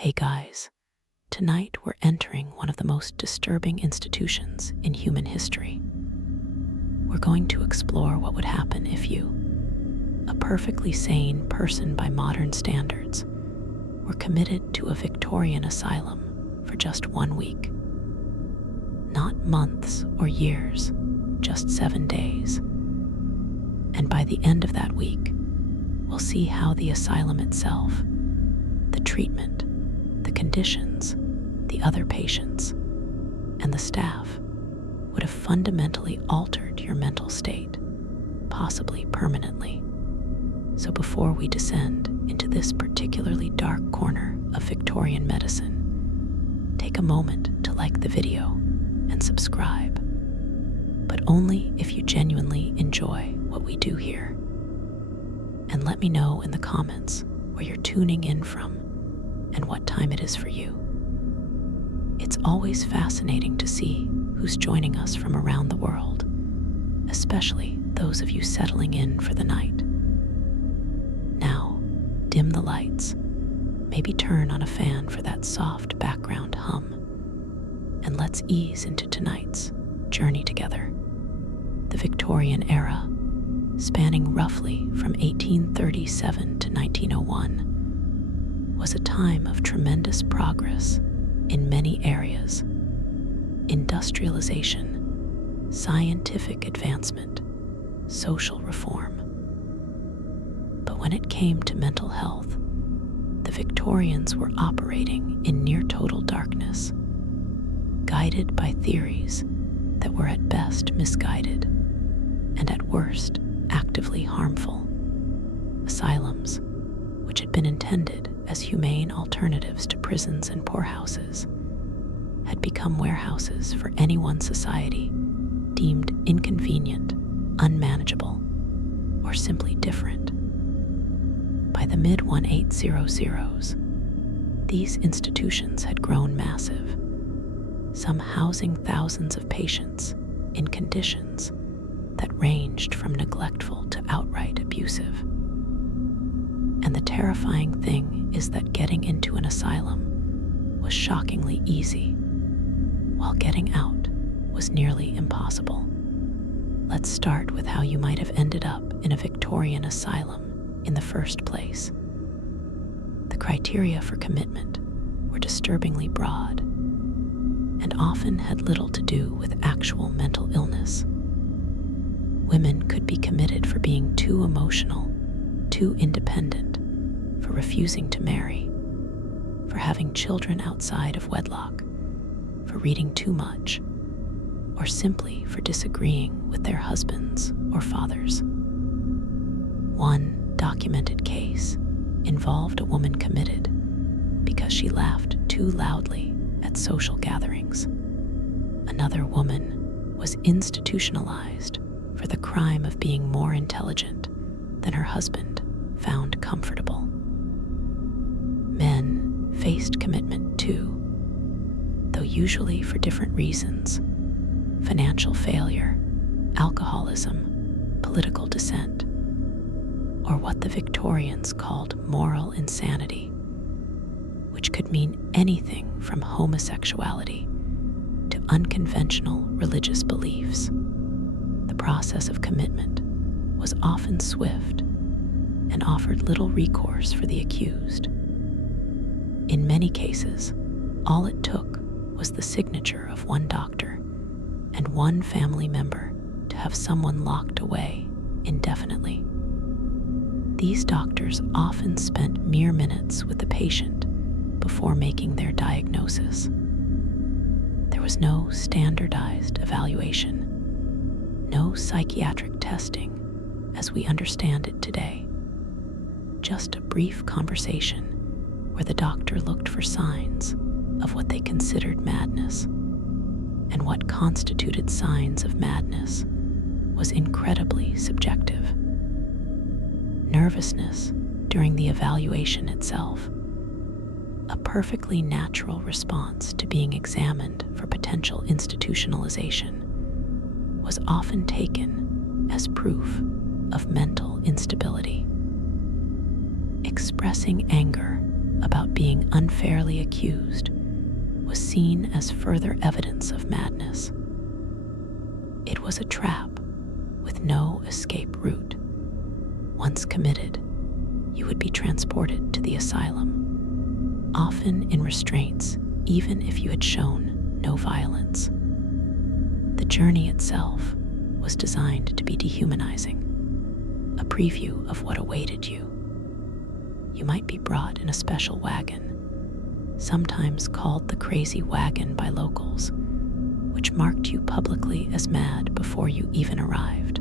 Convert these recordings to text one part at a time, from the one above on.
Hey guys, tonight we're entering one of the most disturbing institutions in human history. We're going to explore what would happen if you, a perfectly sane person by modern standards, were committed to a Victorian asylum for just 1 week. Not months or years, just 7 days. And by the end of that week, we'll see how the asylum itself, the treatment, the conditions, the other patients, and the staff would have fundamentally altered your mental state, possibly permanently. So before we descend into this particularly dark corner of Victorian medicine, take a moment to like the video and subscribe, but only if you genuinely enjoy what we do here. And let me know in the comments where you're tuning in from and what time it is for you. It's always fascinating to see who's joining us from around the world, especially those of you settling in for the night. Now, dim the lights, maybe turn on a fan for that soft background hum, and let's ease into tonight's journey together. The Victorian era, spanning roughly from 1837 to 1901, was a time of tremendous progress in many areas: industrialization, scientific advancement, social reform. But when it came to mental health, the Victorians were operating in near total darkness, guided by theories that were at best misguided and at worst actively harmful. Asylums, which had been intended as humane alternatives to prisons and poorhouses, had become warehouses for anyone society deemed inconvenient, unmanageable, or simply different. By the mid-1800s, these institutions had grown massive, some housing thousands of patients in conditions that ranged from neglectful to outright abusive. And the terrifying thing is that getting into an asylum was shockingly easy, while getting out was nearly impossible. Let's start with how you might have ended up in a Victorian asylum in the first place. The criteria for commitment were disturbingly broad and often had little to do with actual mental illness. Women could be committed for being too emotional, too independent, for refusing to marry, for having children outside of wedlock, for reading too much, or simply for disagreeing with their husbands or fathers. One documented case involved a woman committed because she laughed too loudly at social gatherings. Another woman was institutionalized for the crime of being more intelligent than her husband found comfortable. Men faced commitment too, though usually for different reasons: financial failure, alcoholism, political dissent, or what the Victorians called moral insanity, which could mean anything from homosexuality to unconventional religious beliefs. The process of commitment was often swift and offered little recourse for the accused. In many cases, all it took was the signature of one doctor and one family member to have someone locked away indefinitely. These doctors often spent mere minutes with the patient before making their diagnosis. There was no standardized evaluation, no psychiatric testing as we understand it today. Just a brief conversation where the doctor looked for signs of what they considered madness. And what constituted signs of madness was incredibly subjective. Nervousness during the evaluation itself, a perfectly natural response to being examined for potential institutionalization, was often taken as proof of mental instability. Expressing anger about being unfairly accused was seen as further evidence of madness. It was a trap with no escape route. Once committed, you would be transported to the asylum, often in restraints, even if you had shown no violence. The journey itself was designed to be dehumanizing, a preview of what awaited you. You might be brought in a special wagon, sometimes called the crazy wagon by locals, which marked you publicly as mad before you even arrived.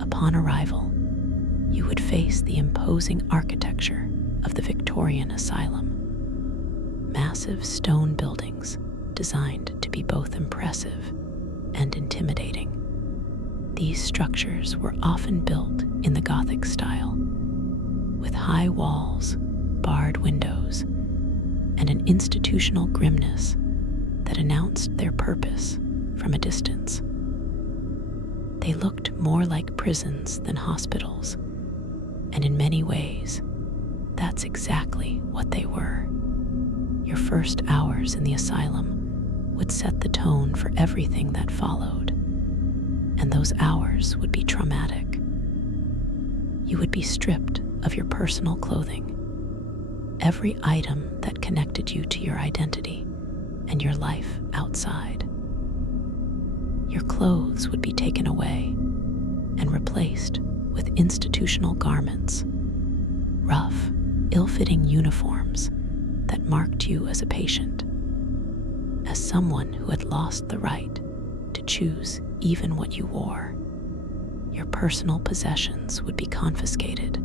Upon arrival, you would face the imposing architecture of the Victorian Asylum. Massive stone buildings designed to be both impressive and intimidating. These structures were often built in the Gothic style, with high walls, barred windows, and an institutional grimness that announced their purpose from a distance. They looked more like prisons than hospitals, and in many ways, that's exactly what they were. Your first hours in the asylum would set the tone for everything that followed, and those hours would be traumatic. You would be stripped of your personal clothing, every item that connected you to your identity and your life outside. Your clothes would be taken away and replaced with institutional garments, rough, ill-fitting uniforms that marked you as a patient, as someone who had lost the right to choose even what you wore. Your personal possessions would be confiscated.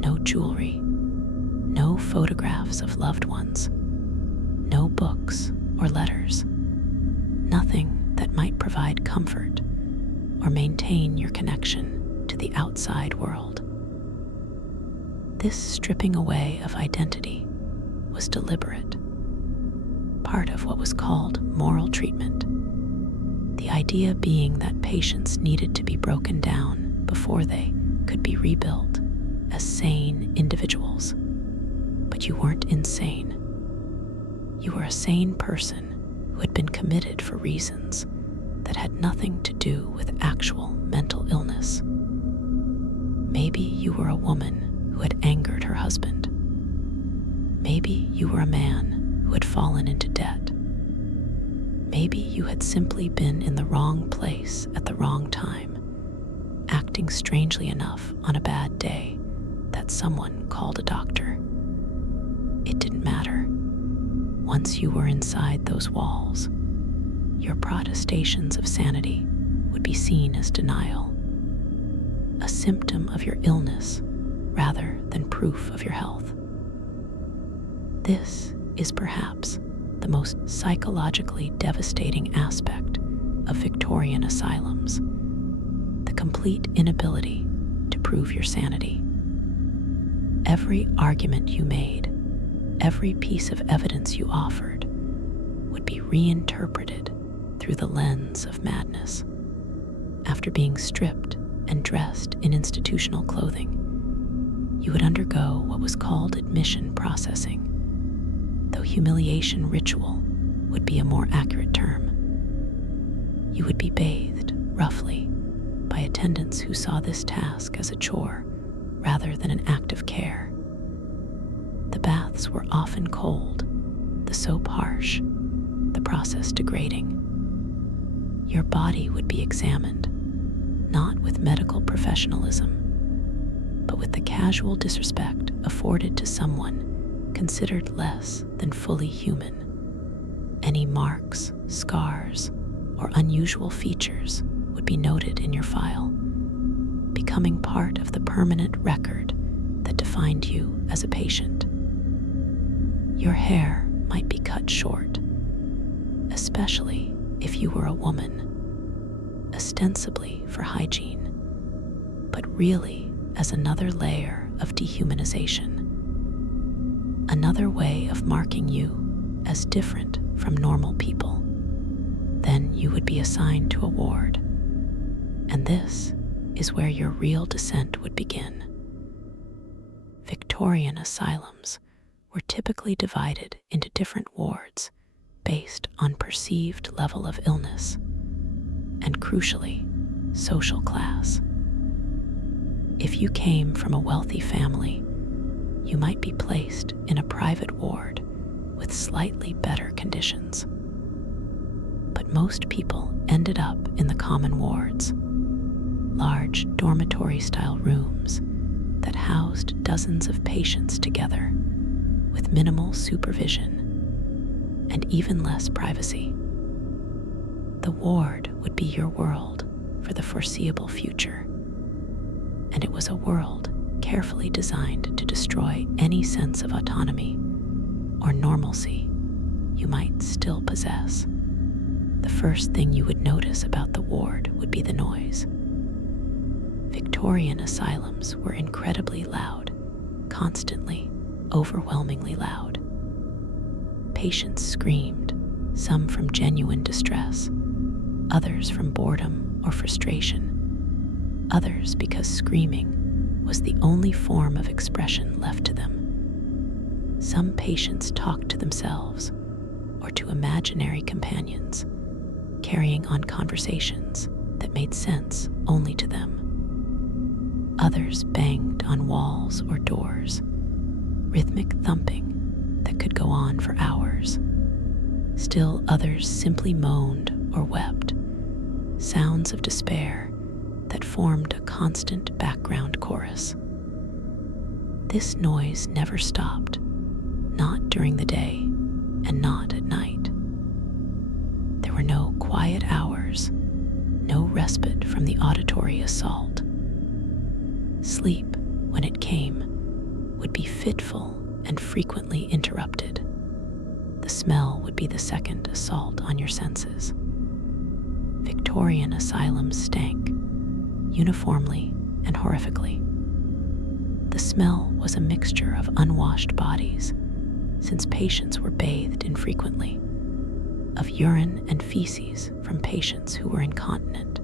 No jewelry, no photographs of loved ones, no books or letters, nothing that might provide comfort or maintain your connection to the outside world. This stripping away of identity was deliberate, part of what was called moral treatment, the idea being that patients needed to be broken down before they could be rebuilt as sane individuals. But you weren't insane. You were a sane person who had been committed for reasons that had nothing to do with actual mental illness. Maybe you were a woman who had angered her husband. Maybe you were a man who had fallen into debt. Maybe you had simply been in the wrong place at the wrong time, acting strangely enough on a bad day that someone called a doctor. It didn't matter. Once you were inside those walls, your protestations of sanity would be seen as denial, a symptom of your illness rather than proof of your health. This is perhaps the most psychologically devastating aspect of Victorian asylums, the complete inability to prove your sanity. Every argument you made, every piece of evidence you offered, would be reinterpreted through the lens of madness. After being stripped and dressed in institutional clothing, you would undergo what was called admission processing, though humiliation ritual would be a more accurate term. You would be bathed, roughly, by attendants who saw this task as a chore rather than an act of care. The baths were often cold, the soap harsh, the process degrading. Your body would be examined, not with medical professionalism, but with the casual disrespect afforded to someone considered less than fully human. Any marks, scars, or unusual features would be noted in your file, becoming part of the permanent record that defined you as a patient. Your hair might be cut short, especially if you were a woman, ostensibly for hygiene, but really as another layer of dehumanization. Another way of marking you as different from normal people. Then you would be assigned to a ward, and this is where your real descent would begin. Victorian asylums were typically divided into different wards based on perceived level of illness and, crucially, social class. If you came from a wealthy family, you might be placed in a private ward with slightly better conditions. But most people ended up in the common wards, large dormitory-style rooms that housed dozens of patients together with minimal supervision and even less privacy. The ward would be your world for the foreseeable future, and it was a world carefully designed to destroy any sense of autonomy or normalcy you might still possess. The first thing you would notice about the ward would be the noise. Victorian asylums were incredibly loud, constantly, overwhelmingly loud. Patients screamed, some from genuine distress, others from boredom or frustration, others because screaming was the only form of expression left to them. Some patients talked to themselves or to imaginary companions, carrying on conversations that made sense only to them. Others banged on walls or doors, rhythmic thumping that could go on for hours. Still others simply moaned or wept, sounds of despair that formed a constant background chorus. This noise never stopped, not during the day and not at night. There were no quiet hours, no respite from the auditory assault. Sleep, when it came, would be fitful and frequently interrupted. The smell would be the second assault on your senses. Victorian asylums stank, uniformly and horrifically. The smell was a mixture of unwashed bodies, since patients were bathed infrequently, of urine and feces from patients who were incontinent,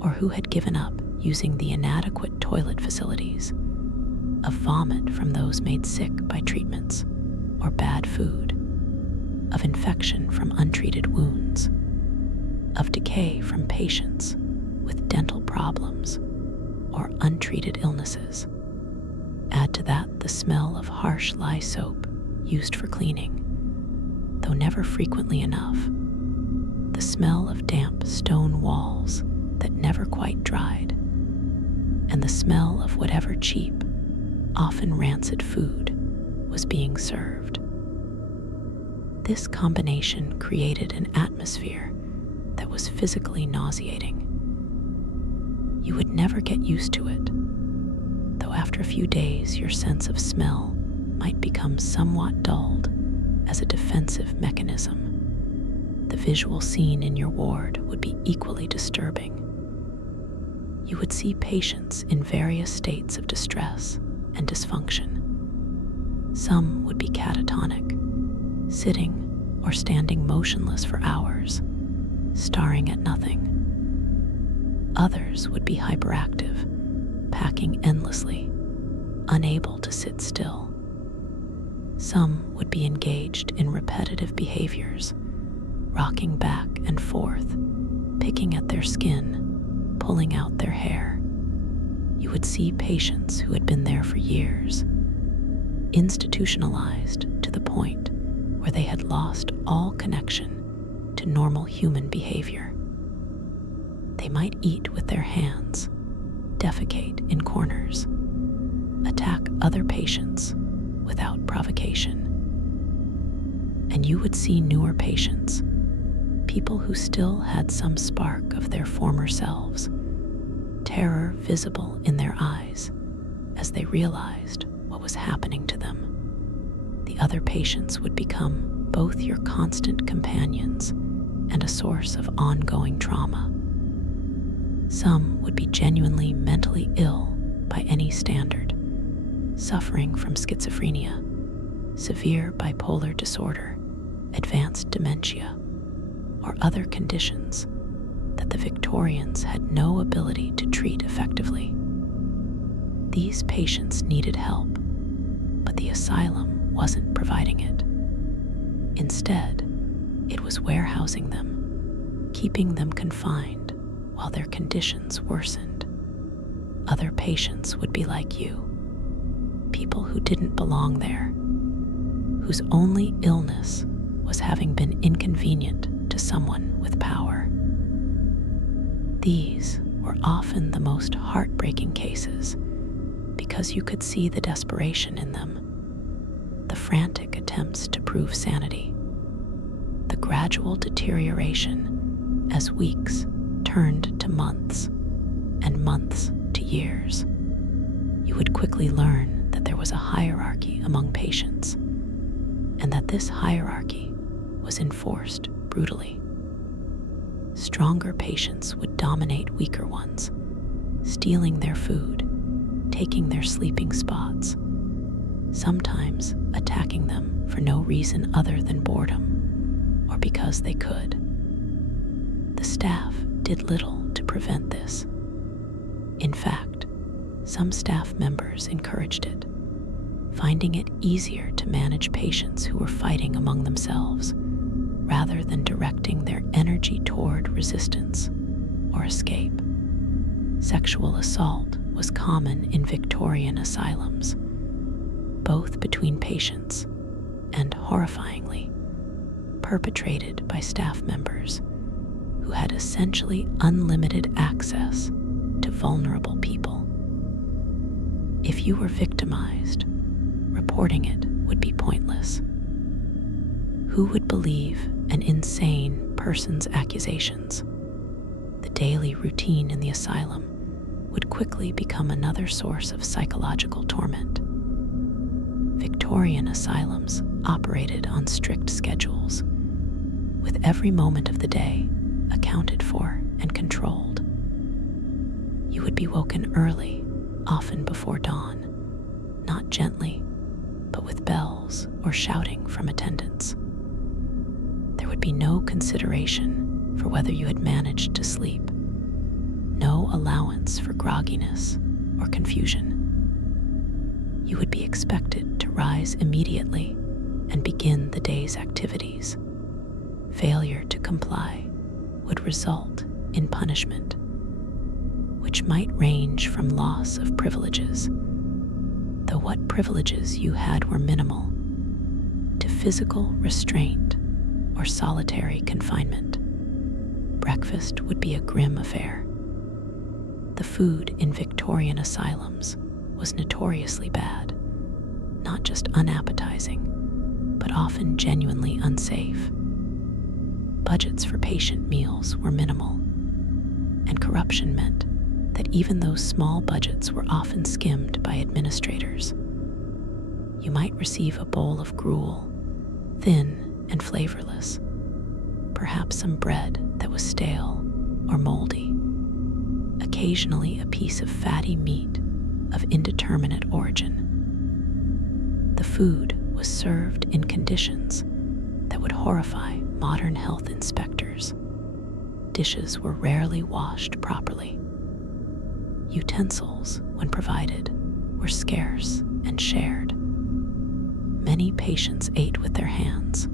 or who had given up using the inadequate toilet facilities, of vomit from those made sick by treatments or bad food, of infection from untreated wounds, of decay from patients with dental problems or untreated illnesses. Add to that the smell of harsh lye soap used for cleaning, though never frequently enough, the smell of damp stone walls that never quite dried, and the smell of whatever cheap, often rancid food was being served. This combination created an atmosphere that was physically nauseating. You would never get used to it, though after a few days your sense of smell might become somewhat dulled as a defensive mechanism. The visual scene in your ward would be equally disturbing. You would see patients in various states of distress and dysfunction. Some would be catatonic, sitting or standing motionless for hours, staring at nothing. Others would be hyperactive, packing endlessly, unable to sit still. Some would be engaged in repetitive behaviors, rocking back and forth, picking at their skin, pulling out their hair. You would see patients who had been there for years, institutionalized to the point where they had lost all connection to normal human behavior. They might eat with their hands, defecate in corners, attack other patients without provocation. And you would see newer patients, people who still had some spark of their former selves, terror visible in their eyes as they realized what was happening to them. The other patients would become both your constant companions and a source of ongoing trauma. Some would be genuinely mentally ill by any standard, suffering from schizophrenia, severe bipolar disorder, advanced dementia, or other conditions that the Victorians had no ability to treat effectively. These patients needed help, but the asylum wasn't providing it. Instead, it was warehousing them, keeping them confined while their conditions worsened. Other patients would be like you, people who didn't belong there, whose only illness was having been inconvenient to someone with power. These were often the most heartbreaking cases because you could see the desperation in them, the frantic attempts to prove sanity, the gradual deterioration as weeks turned to months and months to years. You would quickly learn that there was a hierarchy among patients, and that this hierarchy was enforced brutally. Stronger patients would dominate weaker ones, stealing their food, taking their sleeping spots, sometimes attacking them for no reason other than boredom or because they could. The staff did little to prevent this. In fact, some staff members encouraged it, finding it easier to manage patients who were fighting among themselves rather than directing their energy toward resistance or escape. Sexual assault was common in Victorian asylums, both between patients and, horrifyingly, perpetrated by staff members who had essentially unlimited access to vulnerable people. If you were victimized, reporting it would be pointless. Who would believe an insane person's accusations? The daily routine in the asylum would quickly become another source of psychological torment. Victorian asylums operated on strict schedules, with every moment of the day accounted for and controlled. You would be woken early, often before dawn, not gently, but with bells or shouting from attendants. There would be no consideration for whether you had managed to sleep, no allowance for grogginess or confusion. You would be expected to rise immediately and begin the day's activities. Failure to comply would result in punishment, which might range from loss of privileges, though what privileges you had were minimal, to physical restraint or solitary confinement. Breakfast would be a grim affair. The food in Victorian asylums was notoriously bad, not just unappetizing, but often genuinely unsafe. Budgets for patient meals were minimal, and corruption meant that even those small budgets were often skimmed by administrators. You might receive a bowl of gruel, thin and flavorless, perhaps some bread that was stale or moldy, occasionally a piece of fatty meat of indeterminate origin. The food was served in conditions that would horrify modern health inspectors. Dishes were rarely washed properly. Utensils, when provided, were scarce and shared. Many patients ate with their hands.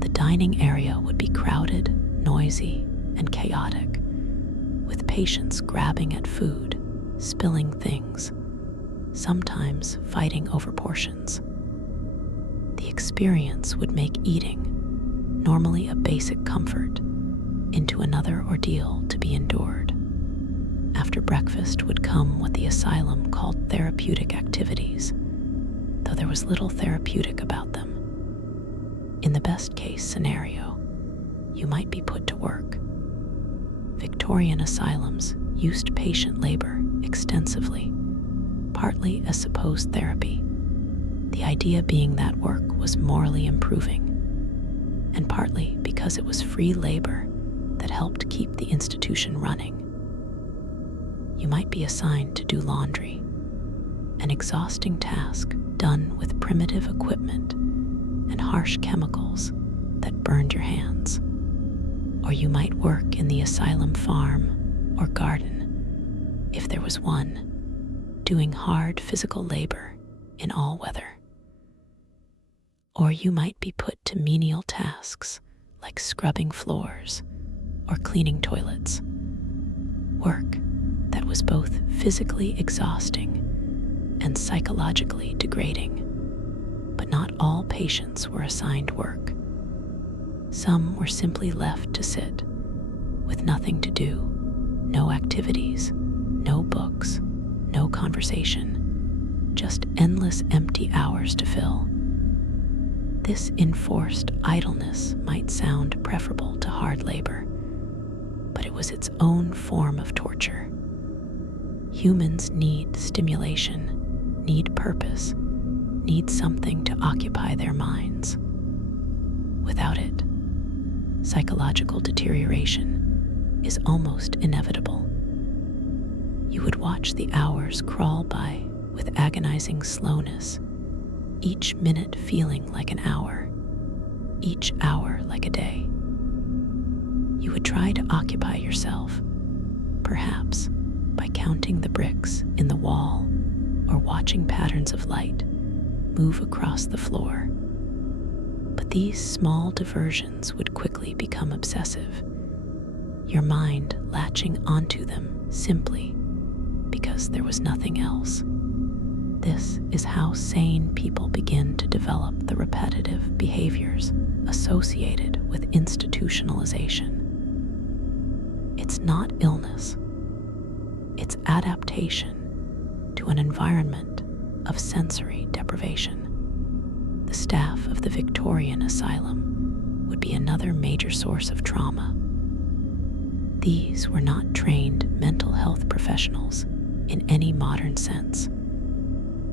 The dining area would be crowded, noisy, and chaotic, with patients grabbing at food, spilling things, sometimes fighting over portions. The experience would make eating, normally a basic comfort, into another ordeal to be endured. After breakfast would come what the asylum called therapeutic activities, though there was little therapeutic about them. In the best case scenario, you might be put to work. Victorian asylums used patient labor extensively, partly as supposed therapy, the idea being that work was morally improving, and partly because it was free labor that helped keep the institution running. You might be assigned to do laundry, an exhausting task done with primitive equipment and harsh chemicals that burned your hands. Or you might work in the asylum farm or garden, if there was one, doing hard physical labor in all weather. Or you might be put to menial tasks like scrubbing floors or cleaning toilets. Work that was both physically exhausting and psychologically degrading. But not all patients were assigned work. Some were simply left to sit with nothing to do, no activities, no books, no conversation, just endless empty hours to fill. This enforced idleness might sound preferable to hard labor, but it was its own form of torture. Humans need stimulation, need purpose, need something to occupy their minds. Without it, psychological deterioration is almost inevitable. You would watch the hours crawl by with agonizing slowness, each minute feeling like an hour, each hour like a day. You would try to occupy yourself, perhaps by counting the bricks in the wall or watching patterns of light move across the floor. But these small diversions would quickly become obsessive, your mind latching onto them simply because there was nothing else. This is how sane people begin to develop the repetitive behaviors associated with institutionalization. It's not illness, it's adaptation to an environment of sensory deprivation. The staff of the Victorian Asylum would be another major source of trauma. These were not trained mental health professionals in any modern sense.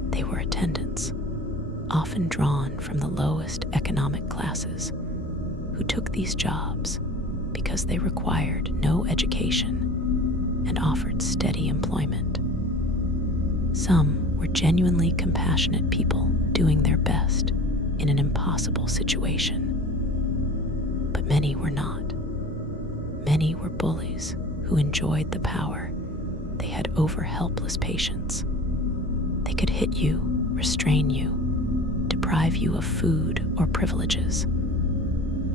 They were attendants, often drawn from the lowest economic classes, who took these jobs because they required no education and offered steady employment. Some were genuinely compassionate people doing their best in an impossible situation. But many were not. Many were bullies who enjoyed the power they had over helpless patients. They could hit you, restrain you, deprive you of food or privileges,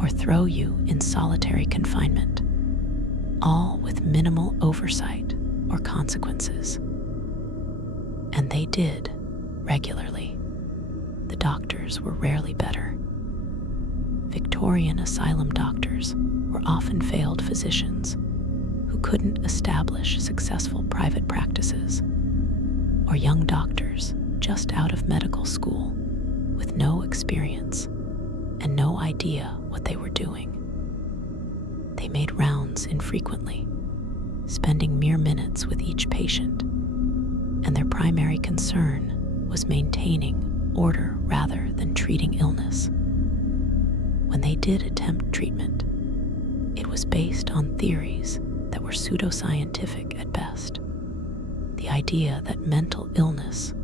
or throw you in solitary confinement, all with minimal oversight or consequences. And they did regularly. The doctors were rarely better. Victorian Asylum doctors were often failed physicians who couldn't establish successful private practices, or young doctors just out of medical school with no experience and no idea what they were doing. They made rounds infrequently, spending mere minutes with each patient, and their primary concern was maintaining order rather than treating illness. When they did attempt treatment, it was based on theories that were pseudoscientific at best. The idea that mental illness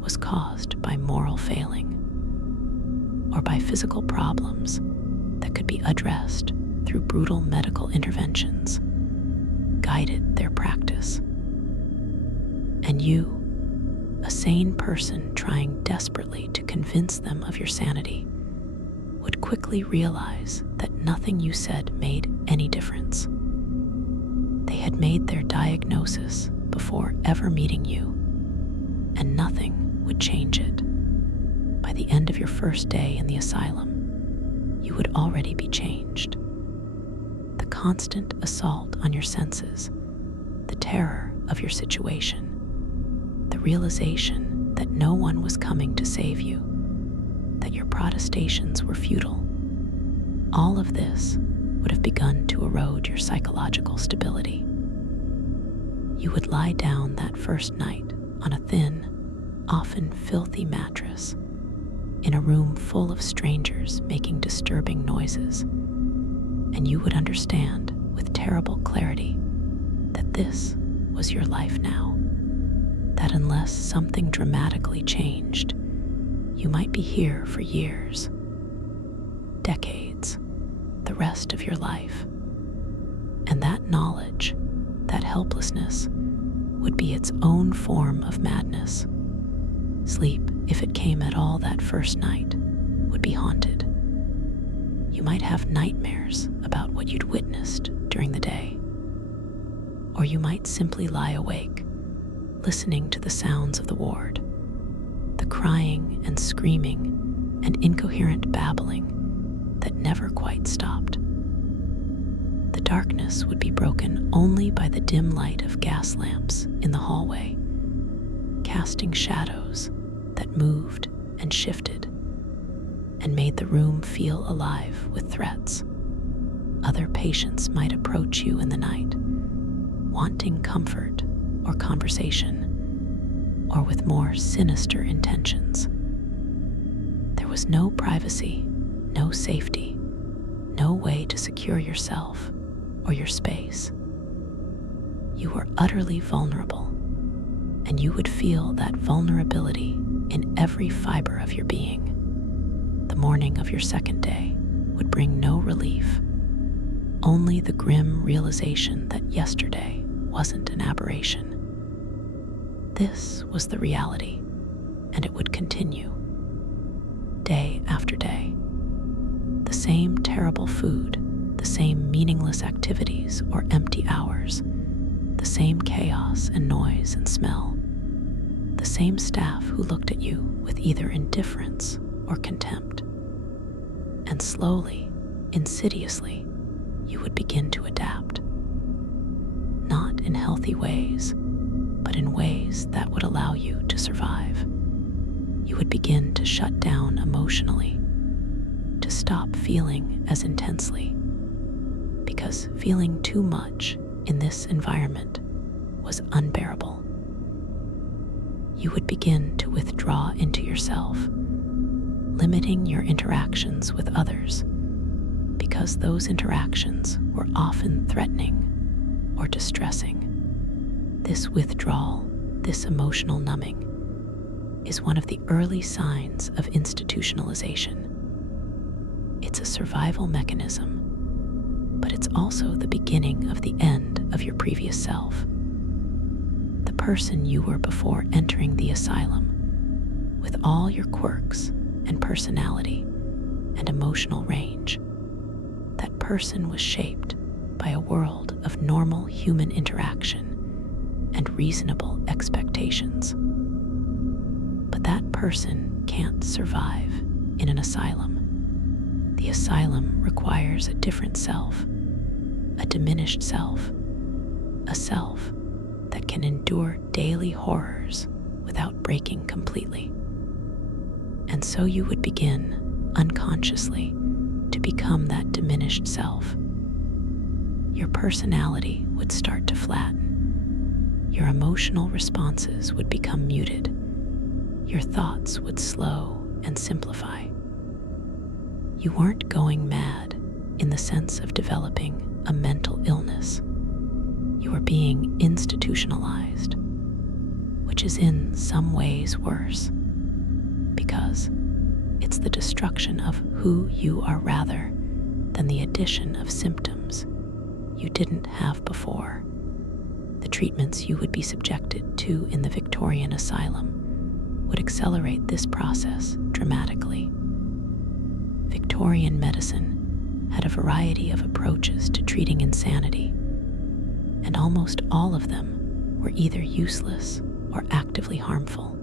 was caused by moral failing or by physical problems that could be addressed through brutal medical interventions guided their practice. And you, a sane person trying desperately to convince them of your sanity, would quickly realize that nothing you said made any difference. They had made their diagnosis before ever meeting you, and nothing would change it. By the end of your first day in the asylum, you would already be changed. The constant assault on your senses, the terror of your situation, the realization that no one was coming to save you, that your protestations were futile, all of this would have begun to erode your psychological stability. You would lie down that first night on a thin, often filthy mattress, in a room full of strangers making disturbing noises, and you would understand with terrible clarity that this was your life now, that unless something dramatically changed, you might be here for years, decades, the rest of your life. And that knowledge, that helplessness, would be its own form of madness. Sleep, if it came at all that first night, would be haunted. You might have nightmares about what you'd witnessed during the day. Or you might simply lie awake, listening to the sounds of the ward, the crying and screaming and incoherent babbling that never quite stopped. The darkness would be broken only by the dim light of gas lamps in the hallway, casting shadows that moved and shifted and made the room feel alive with threats. Other patients might approach you in the night, wanting comfort or conversation, or with more sinister intentions. There was no privacy, no safety, no way to secure yourself or your space. You were utterly vulnerable, and you would feel that vulnerability in every fiber of your being. The morning of your second day would bring no relief, only the grim realization that yesterday wasn't an aberration. This was the reality, and it would continue, day after day. The same terrible food, the same meaningless activities or empty hours, the same chaos and noise and smell, the same staff who looked at you with either indifference or contempt. And slowly, insidiously, you would begin to adapt. Not in healthy ways, but in ways that would allow you to survive. You would begin to shut down emotionally, to stop feeling as intensely, because feeling too much in this environment was unbearable. You would begin to withdraw into yourself, limiting your interactions with others, because those interactions were often threatening or distressing. This withdrawal, this emotional numbing, is one of the early signs of institutionalization. It's a survival mechanism, but it's also the beginning of the end of your previous self. The person you were before entering the asylum, with all your quirks and personality and emotional range. That person was shaped by a world of normal human interaction and reasonable expectations. But that person can't survive in an asylum. The asylum requires a different self, a diminished self, a self that can endure daily horrors without breaking completely. And so you would begin, unconsciously, to become that diminished self. Your personality would start to flatten. Your emotional responses would become muted. Your thoughts would slow and simplify. You weren't going mad in the sense of developing a mental illness. You were being institutionalized, which is in some ways worse, because it's the destruction of who you are rather than the addition of symptoms you didn't have before. The treatments you would be subjected to in the Victorian Asylum would accelerate this process dramatically. Victorian medicine had a variety of approaches to treating insanity, and almost all of them were either useless or actively harmful.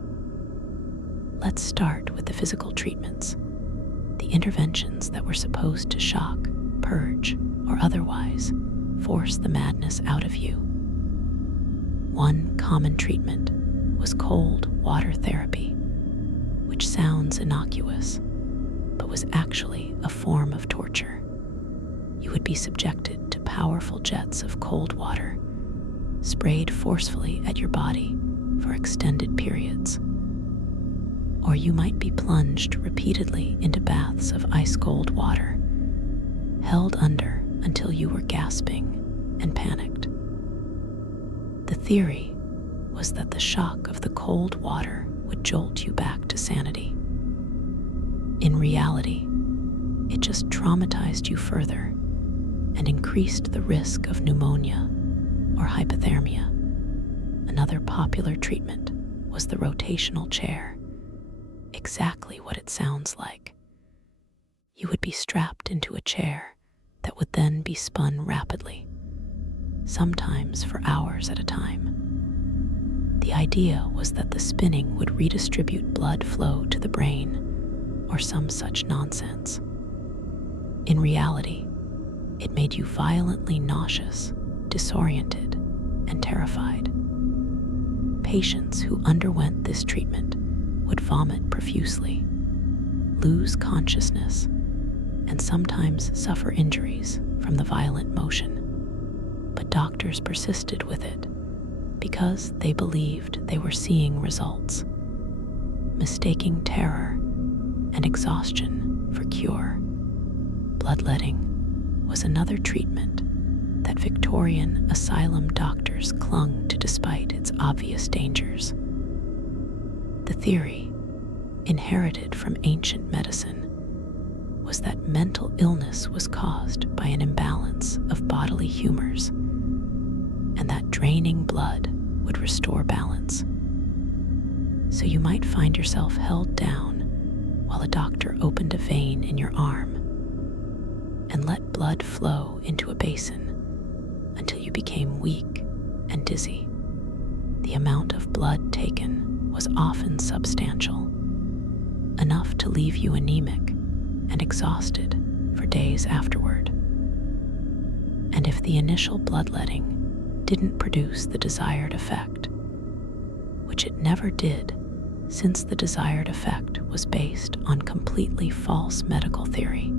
Let's start with the physical treatments, the interventions that were supposed to shock, purge, or otherwise force the madness out of you. One common treatment was cold water therapy, which sounds innocuous, but was actually a form of torture. You would be subjected to powerful jets of cold water, sprayed forcefully at your body for extended periods. Or you might be plunged repeatedly into baths of ice-cold water, held under until you were gasping and panicked. The theory was that the shock of the cold water would jolt you back to sanity. In reality, it just traumatized you further and increased the risk of pneumonia or hypothermia. Another popular treatment was the rotational chair, exactly what it sounds like, You would be strapped into a chair that would then be spun rapidly, sometimes for hours at a time. The idea was that the spinning would redistribute blood flow to the brain, or some such nonsense. In reality, it made you violently nauseous, disoriented, and terrified. Patients who underwent this treatment would vomit profusely, lose consciousness, and sometimes suffer injuries from the violent motion. But doctors persisted with it because they believed they were seeing results, mistaking terror and exhaustion for cure. Bloodletting was another treatment that Victorian Asylum doctors clung to despite its obvious dangers. The theory, inherited from ancient medicine, was that mental illness was caused by an imbalance of bodily humors, and that draining blood would restore balance. So you might find yourself held down while a doctor opened a vein in your arm and let blood flow into a basin until you became weak and dizzy. The amount of blood taken was often substantial, enough to leave you anemic and exhausted for days afterward. And if the initial bloodletting didn't produce the desired effect, which it never did, since the desired effect was based on completely false medical theory,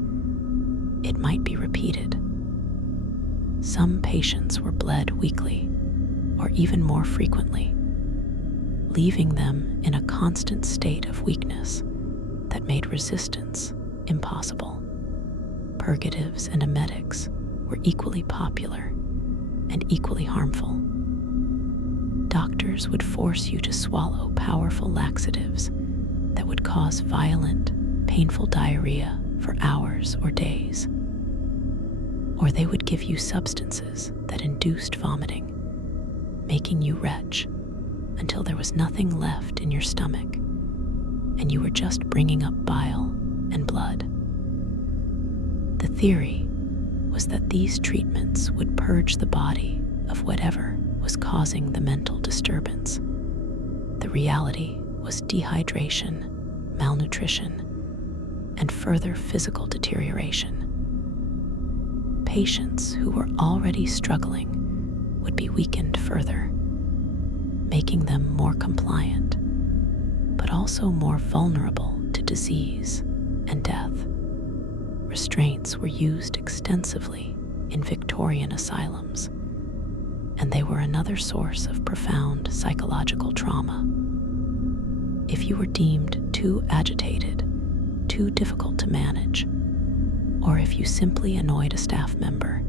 it might be repeated. Some patients were bled weekly, or even more frequently, leaving them in a constant state of weakness that made resistance impossible. Purgatives and emetics were equally popular and equally harmful. Doctors would force you to swallow powerful laxatives that would cause violent, painful diarrhea for hours or days. Or they would give you substances that induced vomiting, making you retch until there was nothing left in your stomach and you were just bringing up bile and blood. The theory was that these treatments would purge the body of whatever was causing the mental disturbance. The reality was dehydration, malnutrition, and further physical deterioration. Patients who were already struggling would be weakened further, making them more compliant, but also more vulnerable to disease and death. Restraints were used extensively in Victorian asylums, and they were another source of profound psychological trauma. If you were deemed too agitated, too difficult to manage, or if you simply annoyed a staff member,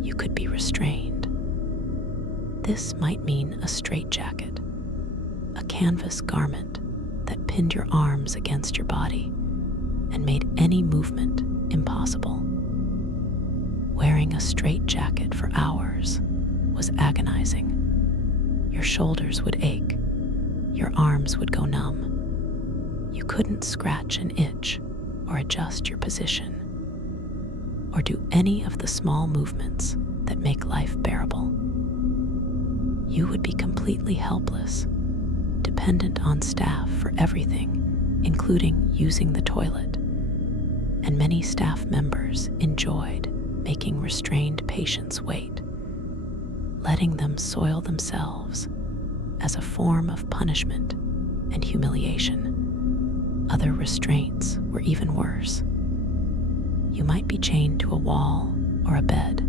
you could be restrained. This might mean a straitjacket, a canvas garment that pinned your arms against your body and made any movement impossible. Wearing a straitjacket for hours was agonizing. Your shoulders would ache, your arms would go numb. You couldn't scratch an itch or adjust your position, or do any of the small movements that make life bearable. You would be completely helpless, dependent on staff for everything, including using the toilet. And many staff members enjoyed making restrained patients wait, letting them soil themselves as a form of punishment and humiliation. Other restraints were even worse. You might be chained to a wall or a bed,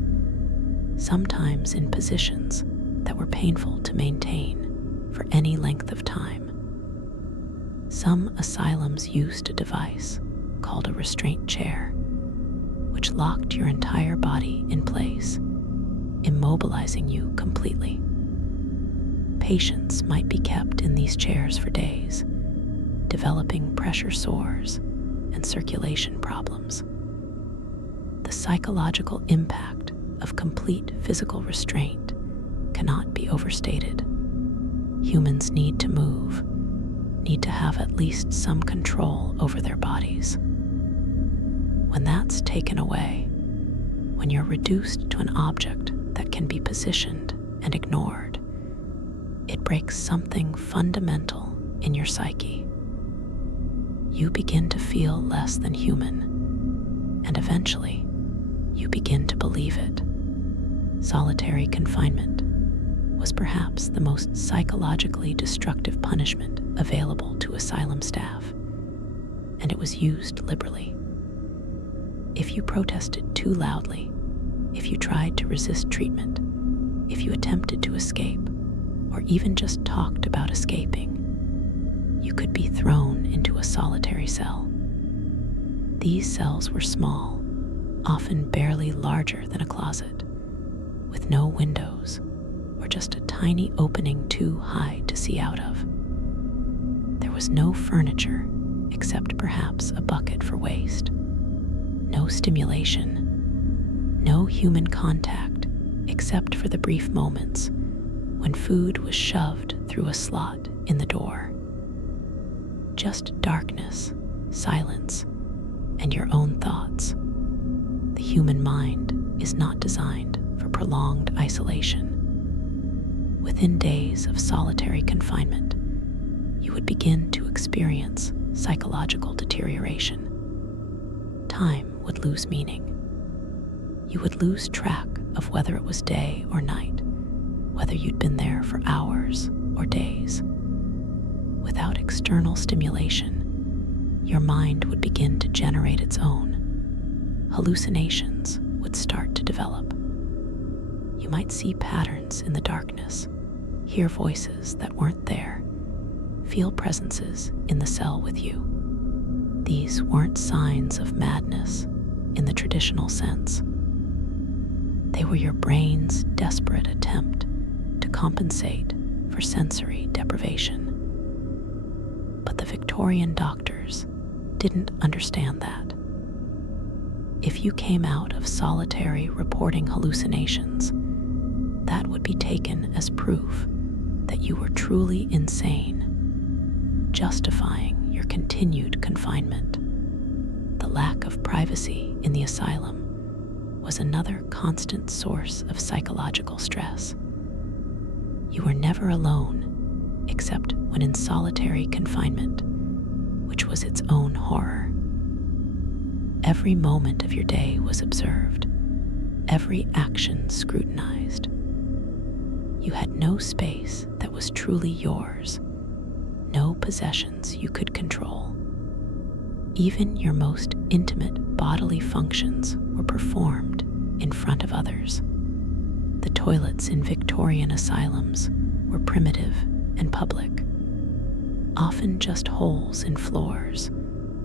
sometimes in positions that were painful to maintain for any length of time. Some asylums used a device called a restraint chair, which locked your entire body in place, immobilizing you completely. Patients might be kept in these chairs for days, developing pressure sores and circulation problems. The psychological impact of complete physical restraint cannot be overstated. Humans need to move, need to have at least some control over their bodies. When that's taken away, when you're reduced to an object that can be positioned and ignored, it breaks something fundamental in your psyche. You begin to feel less than human, and eventually, you begin to believe it. Solitary confinement was perhaps the most psychologically destructive punishment available to asylum staff, and it was used liberally. If you protested too loudly, if you tried to resist treatment, if you attempted to escape, or even just talked about escaping, you could be thrown into a solitary cell. These cells were small, often barely larger than a closet, with no windows or just a tiny opening too high to see out of. There was no furniture except perhaps a bucket for waste, no stimulation, no human contact except for the brief moments when food was shoved through a slot in the door. Just darkness, silence, and your own thoughts. The human mind is not designed for prolonged isolation. Within days of solitary confinement, you would begin to experience psychological deterioration. Time would lose meaning. You would lose track of whether it was day or night, whether you'd been there for hours or days. Without external stimulation, your mind would begin to generate its own. Hallucinations would start to develop. You might see patterns in the darkness, hear voices that weren't there, feel presences in the cell with you. These weren't signs of madness in the traditional sense. They were your brain's desperate attempt to compensate for sensory deprivation. But the Victorian doctors didn't understand that. If you came out of solitary reporting hallucinations, that would be taken as proof that you were truly insane, justifying your continued confinement. The lack of privacy in the asylum was another constant source of psychological stress. You were never alone, except when in solitary confinement, which was its own horror. Every moment of your day was observed, every action scrutinized. You had no space that was truly yours, no possessions you could control. Even your most intimate bodily functions were performed in front of others. The toilets in Victorian asylums were primitive and public, often just holes in floors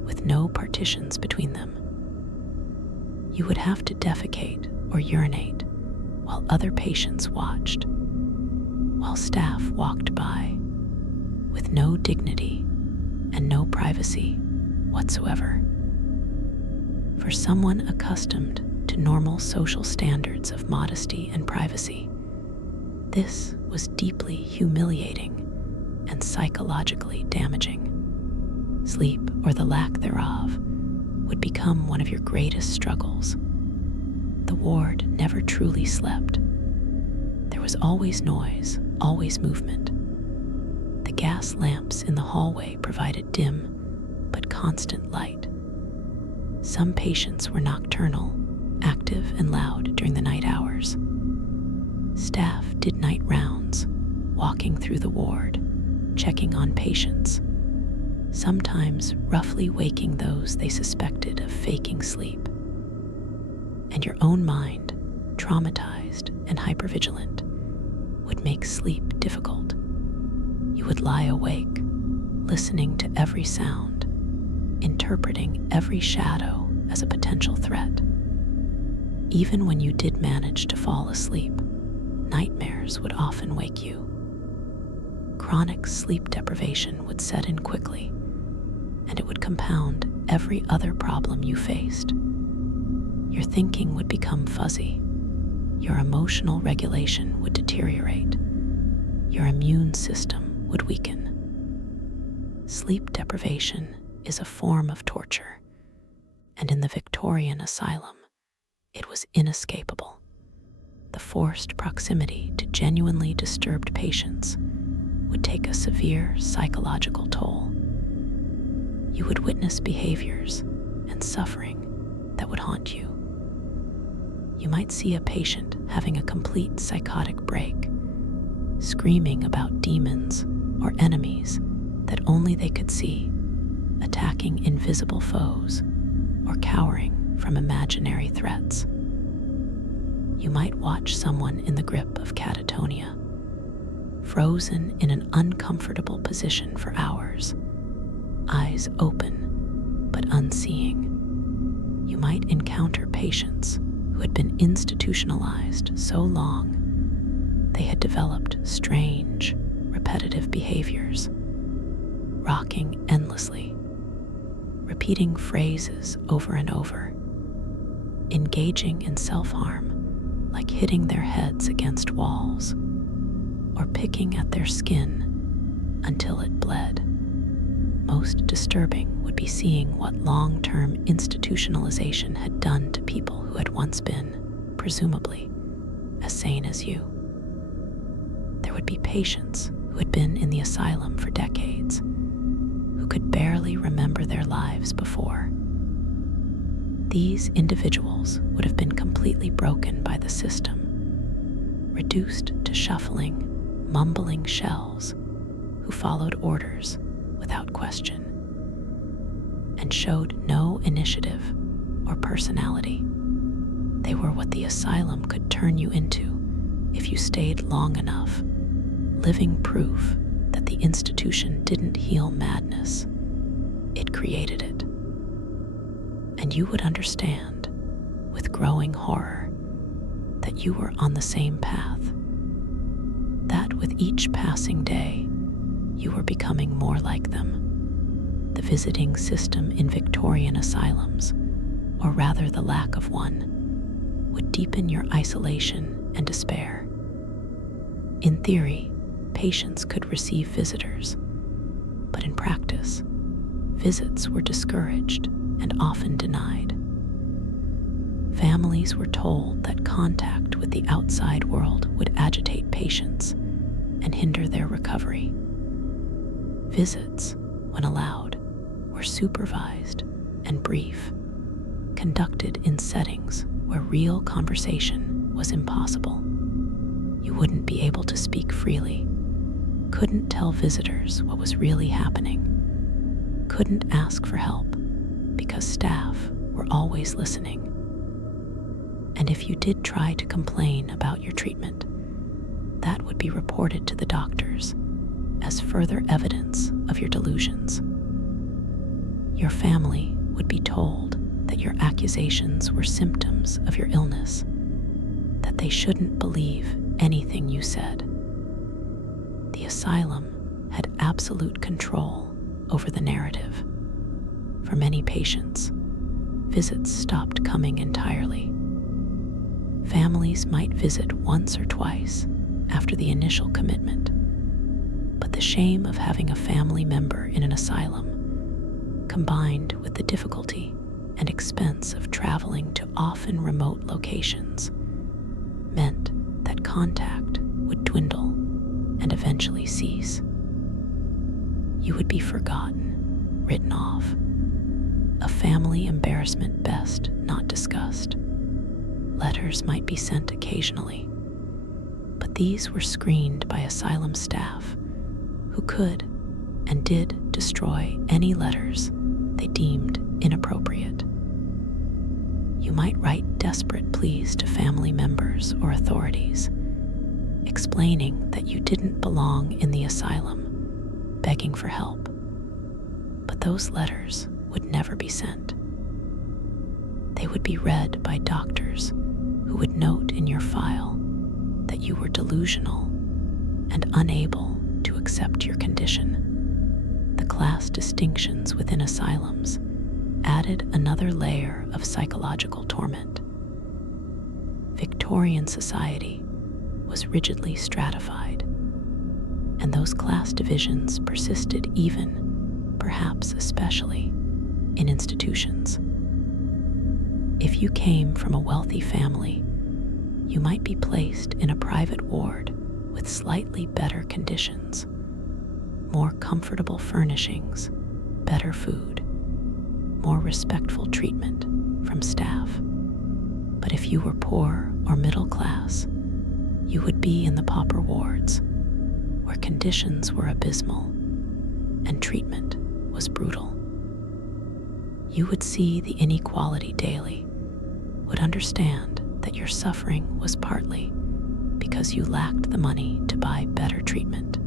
with no partitions between them. You would have to defecate or urinate while other patients watched, while staff walked by, with no dignity and no privacy whatsoever. For someone accustomed to normal social standards of modesty and privacy, this was deeply humiliating and psychologically damaging. Sleep, or the lack thereof, would become one of your greatest struggles. The ward never truly slept. There was always noise, always movement. The gas lamps in the hallway provided dim but constant light. Some patients were nocturnal, active and loud during the night hours. Staff did night rounds, walking through the ward, checking on patients, sometimes roughly waking those they suspected of faking sleep. And your own mind, traumatized and hypervigilant, would make sleep difficult. You would lie awake, listening to every sound, interpreting every shadow as a potential threat. Even when you did manage to fall asleep, nightmares would often wake you. Chronic sleep deprivation would set in quickly, and it would compound every other problem you faced. Your thinking would become fuzzy. Your emotional regulation would deteriorate. Your immune system would weaken. Sleep deprivation is a form of torture, And in the Victorian Asylum, it was inescapable. The forced proximity to genuinely disturbed patients would take a severe psychological toll. You would witness behaviors and suffering that would haunt you. You might see a patient having a complete psychotic break, screaming about demons or enemies that only they could see, attacking invisible foes, or cowering from imaginary threats. You might watch someone in the grip of catatonia, frozen in an uncomfortable position for hours, eyes open but unseeing. You might encounter patients who had been institutionalized so long they had developed strange, repetitive behaviors, rocking endlessly, repeating phrases over and over, engaging in self-harm like hitting their heads against walls or picking at their skin until it bled. Most disturbing would be seeing what long-term institutionalization had done to people who had once been, presumably, as sane as you. There would be patients who had been in the asylum for decades, who could barely remember their lives before. These individuals would have been completely broken by the system, reduced to shuffling, mumbling shells who followed orders without question and showed no initiative or personality. They were what the asylum could turn you into if you stayed long enough, living proof that the institution didn't heal madness, it created it. And you would understand, with growing horror, that you were on the same path, that with each passing day, you were becoming more like them. The visiting system in Victorian asylums, or rather the lack of one, would deepen your isolation and despair. In theory, patients could receive visitors, but in practice, visits were discouraged and often denied. Families were told that contact with the outside world would agitate patients and hinder their recovery. Visits, when allowed, were supervised and brief, conducted in settings where real conversation was impossible. You wouldn't be able to speak freely, couldn't tell visitors what was really happening, couldn't ask for help because staff were always listening. And if you did try to complain about your treatment, that would be reported to the doctors as further evidence of your delusions. Your family would be told that your accusations were symptoms of your illness, that they shouldn't believe anything you said. The asylum had absolute control over the narrative. For many patients, visits stopped coming entirely. Families might visit once or twice after the initial commitment, but the shame of having a family member in an asylum, combined with the difficulty and expense of traveling to often remote locations, meant that contact would dwindle and eventually cease. You would be forgotten, written off, a family embarrassment best not discussed. Letters might be sent occasionally, but these were screened by asylum staff who could and did destroy any letters they deemed inappropriate. You might write desperate pleas to family members or authorities, explaining that you didn't belong in the asylum, begging for help. But those letters would never be sent. They would be read by doctors who would note in your file that you were delusional and unable to accept your condition. The class distinctions within asylums added another layer of psychological torment. Victorian society was rigidly stratified, and those class divisions persisted even, perhaps especially, in institutions. If you came from a wealthy family, you might be placed in a private ward with slightly better conditions, more comfortable furnishings, better food, more respectful treatment from staff. But if you were poor or middle class, you would be in the pauper wards, where conditions were abysmal and treatment was brutal. You would see the inequality daily, would understand that your suffering was partly because you lacked the money to buy better treatment.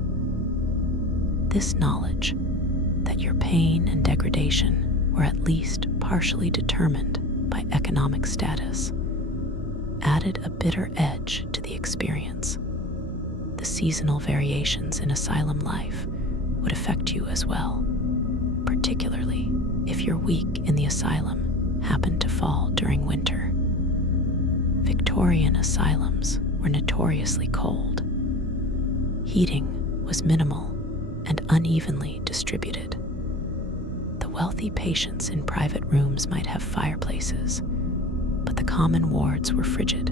This knowledge that your pain and degradation were at least partially determined by economic status added a bitter edge to the experience. The seasonal variations in asylum life would affect you as well, particularly if your week in the asylum happened to fall during winter. Victorian asylums were notoriously cold. Heating was minimal and unevenly distributed. The wealthy patients in private rooms might have fireplaces, but the common wards were frigid.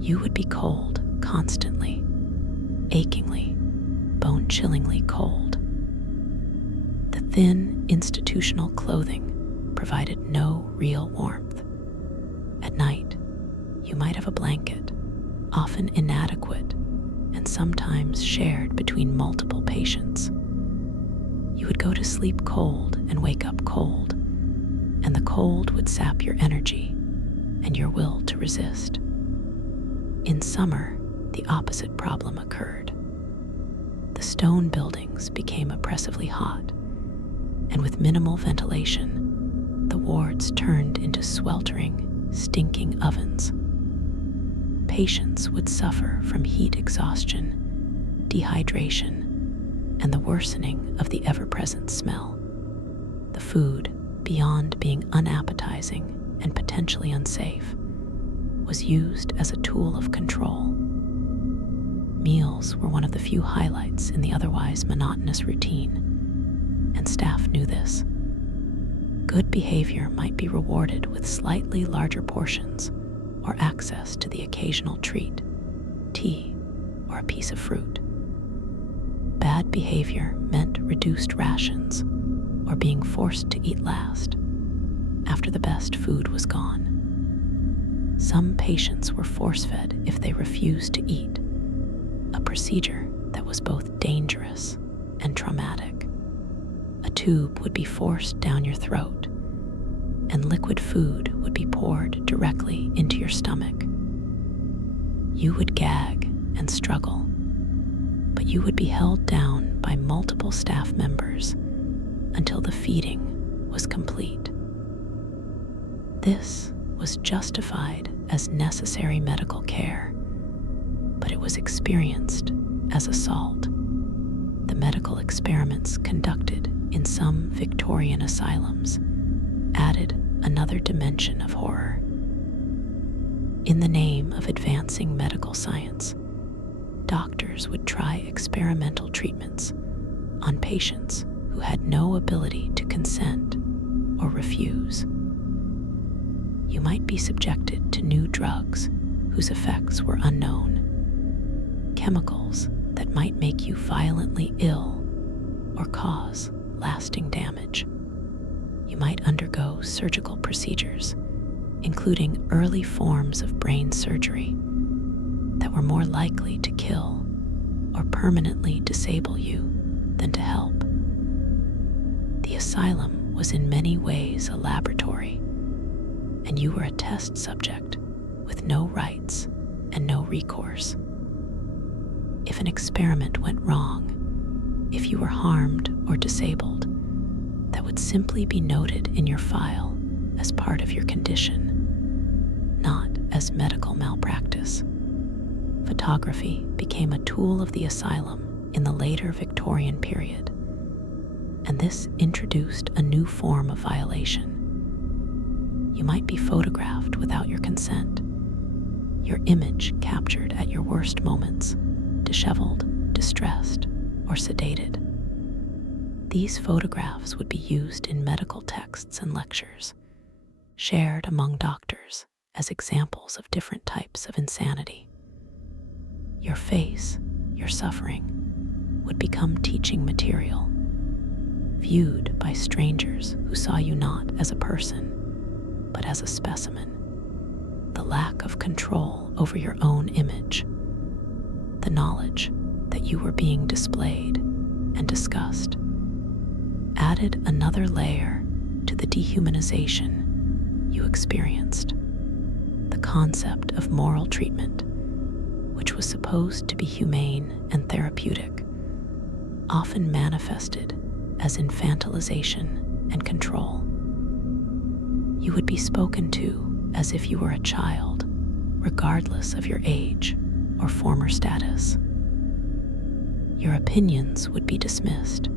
You would be cold constantly, achingly, bone-chillingly cold. The thin institutional clothing provided no real warmth. At night, you might have a blanket, often inadequate and sometimes shared between multiple patients. You would go to sleep cold and wake up cold, and the cold would sap your energy and your will to resist. In summer, the opposite problem occurred. The stone buildings became oppressively hot, and with minimal ventilation, the wards turned into sweltering, stinking ovens. Patients would suffer from heat exhaustion, dehydration, and the worsening of the ever-present smell. The food, beyond being unappetizing and potentially unsafe, was used as a tool of control. Meals were one of the few highlights in the otherwise monotonous routine, and staff knew this. Good behavior might be rewarded with slightly larger portions or access to the occasional treat, tea, or a piece of fruit. Bad behavior meant reduced rations or being forced to eat last after the best food was gone. Some patients were force-fed if they refused to eat, a procedure that was both dangerous and traumatic. A tube would be forced down your throat, and liquid food would be poured directly into your stomach. You would gag and struggle, but you would be held down by multiple staff members until the feeding was complete. This was justified as necessary medical care, but it was experienced as assault. The medical experiments conducted in some Victorian asylums added another dimension of horror. In the name of advancing medical science, doctors would try experimental treatments on patients who had no ability to consent or refuse. You might be subjected to new drugs whose effects were unknown, chemicals that might make you violently ill or cause lasting damage. You might undergo surgical procedures, including early forms of brain surgery, that were more likely to kill or permanently disable you than to help. The asylum was in many ways a laboratory, and you were a test subject with no rights and no recourse. If an experiment went wrong, if you were harmed or disabled, that would simply be noted in your file as part of your condition, not as medical malpractice. Photography became a tool of the asylum in the later Victorian period, and this introduced a new form of violation. You might be photographed without your consent, your image captured at your worst moments, disheveled, distressed, or sedated. These photographs would be used in medical texts and lectures, shared among doctors as examples of different types of insanity. Your face, your suffering, would become teaching material, viewed by strangers who saw you not as a person, but as a specimen. The lack of control over your own image, the knowledge that you were being displayed and discussed, added another layer to the dehumanization you experienced. The concept of moral treatment, which was supposed to be humane and therapeutic, often manifested as infantilization and control. You would be spoken to as if you were a child, regardless of your age or former status. Your opinions would be dismissed,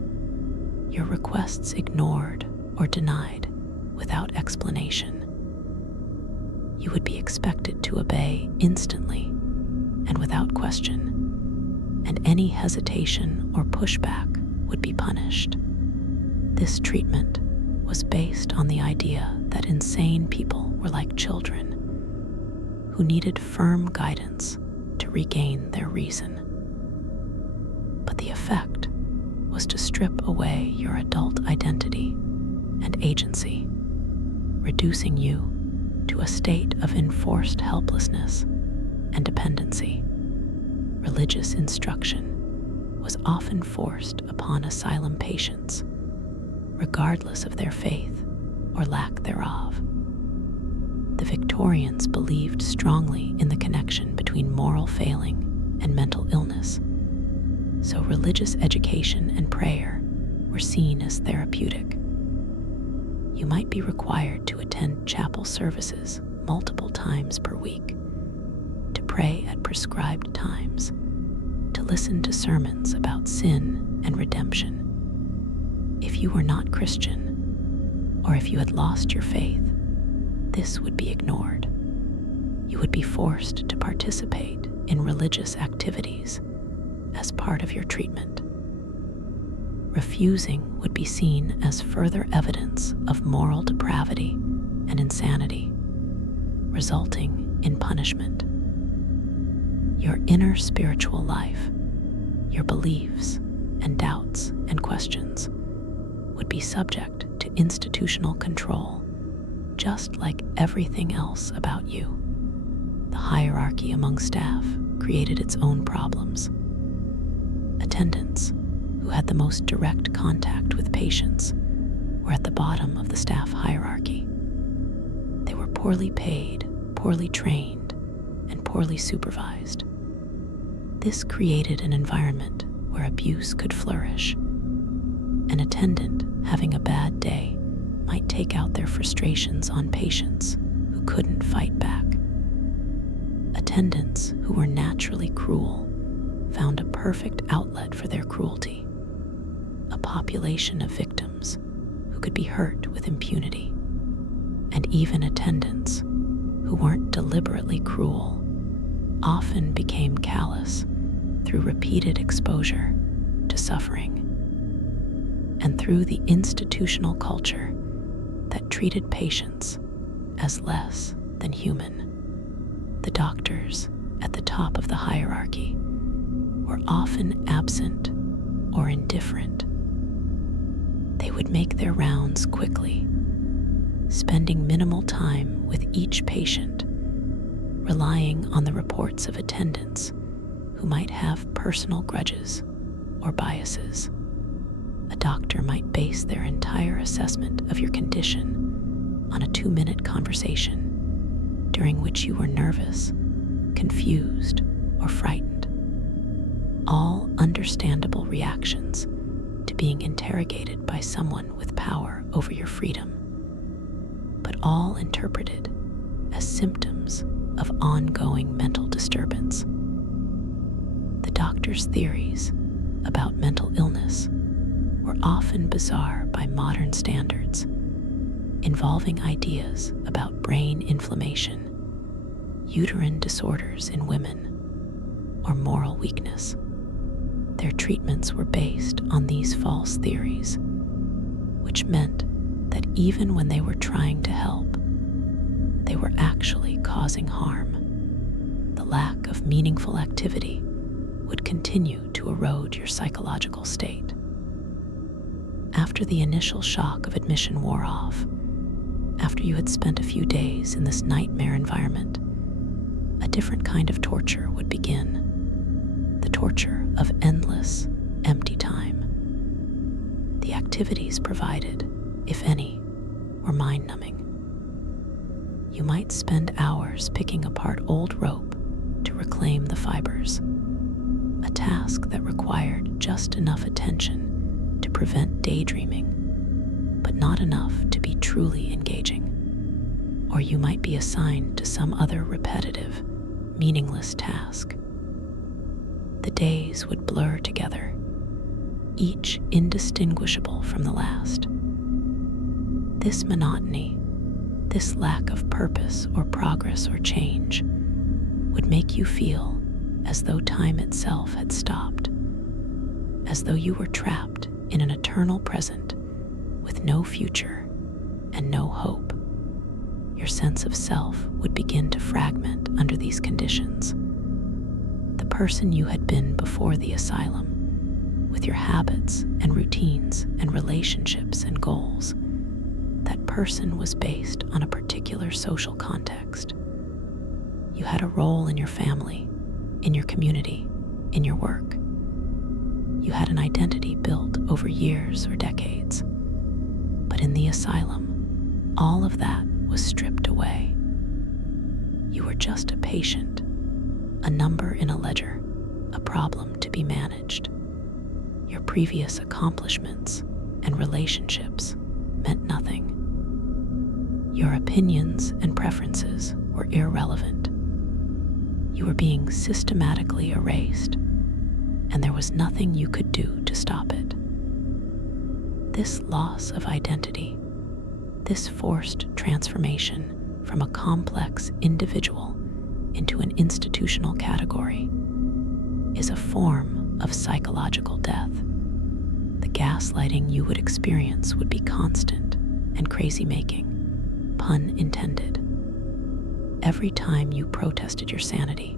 your requests ignored or denied without explanation. You would be expected to obey instantly and without question, and any hesitation or pushback would be punished. This treatment was based on the idea that insane people were like children who needed firm guidance to regain their reason. But the effect was to strip away your adult identity and agency, reducing you to a state of enforced helplessness and dependency. Religious instruction was often forced upon asylum patients, regardless of their faith or lack thereof. The Victorians believed strongly in the connection between moral failing and mental illness, so religious education and prayer were seen as therapeutic. You might be required to attend chapel services multiple times per week, to pray at prescribed times, to listen to sermons about sin and redemption. If you were not Christian, or if you had lost your faith, this would be ignored. You would be forced to participate in religious activities as part of your treatment. Refusing would be seen as further evidence of moral depravity and insanity, resulting in punishment. Your inner spiritual life, your beliefs and doubts and questions, would be subject to institutional control, just like everything else about you. The hierarchy among staff created its own problems. Attendants, who had the most direct contact with patients, were at the bottom of the staff hierarchy. They were poorly paid, poorly trained, and poorly supervised. This created an environment where abuse could flourish. An attendant having a bad day might take out their frustrations on patients who couldn't fight back. Attendants who were naturally cruel found a perfect outlet for their cruelty, a population of victims who could be hurt with impunity. And even attendants who weren't deliberately cruel often became callous through repeated exposure to suffering, and through the institutional culture that treated patients as less than human. The doctors at the top of the hierarchy were often absent or indifferent. They would make their rounds quickly, spending minimal time with each patient, relying on the reports of attendants who might have personal grudges or biases. A doctor might base their entire assessment of your condition on a 2-minute conversation during which you were nervous, confused, or frightened. All understandable reactions to being interrogated by someone with power over your freedom, but all interpreted as symptoms of ongoing mental disturbance. The doctor's theories about mental illness were often bizarre by modern standards, involving ideas about brain inflammation, uterine disorders in women, or moral weakness. Their treatments were based on these false theories, which meant that even when they were trying to help, they were actually causing harm. The lack of meaningful activity would continue to erode your psychological state. After the initial shock of admission wore off, after you had spent a few days in this nightmare environment, a different kind of torture would begin. The torture of endless, empty time. The activities provided, if any, were mind-numbing. You might spend hours picking apart old rope to reclaim the fibers, a task that required just enough attention to prevent daydreaming, but not enough to be truly engaging. Or you might be assigned to some other repetitive, meaningless task. The days would blur together, each indistinguishable from the last. This monotony, this lack of purpose or progress or change, would make you feel as though time itself had stopped, as though you were trapped in an eternal present with no future and no hope. Your sense of self would begin to fragment under these conditions. The person you had been before the asylum, with your habits and routines and relationships and goals, that person was based on a particular social context. You had a role in your family, in your community, in your work. You had an identity built over years or decades. But in the asylum, all of that was stripped away. You were just a patient, a number in a ledger, a problem to be managed. Your previous accomplishments and relationships meant nothing. Your opinions and preferences were irrelevant. You were being systematically erased, and there was nothing you could do to stop it. This loss of identity, this forced transformation from a complex individual into an institutional category, is a form of psychological death. The gaslighting you would experience would be constant and crazy-making, pun intended. Every time you protested your sanity,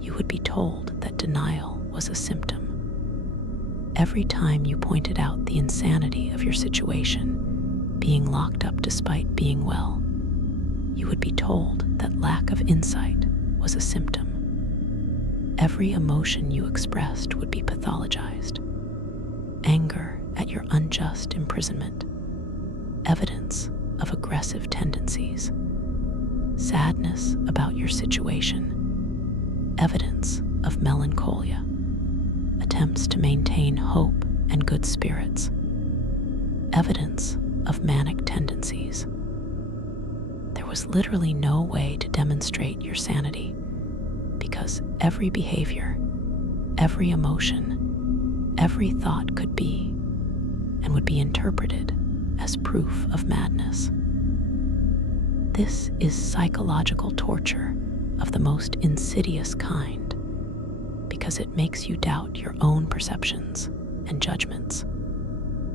you would be told that denial was a symptom. Every time you pointed out the insanity of your situation, being locked up despite being well, you would be told that lack of insight was a symptom. Every emotion you expressed would be pathologized. Anger at your unjust imprisonment, evidence of aggressive tendencies, sadness about your situation, evidence of melancholia, attempts to maintain hope and good spirits, evidence of manic tendencies. There was literally no way to demonstrate your sanity because every behavior, every emotion, every thought could be and would be interpreted as proof of madness. This is psychological torture of the most insidious kind because it makes you doubt your own perceptions and judgments.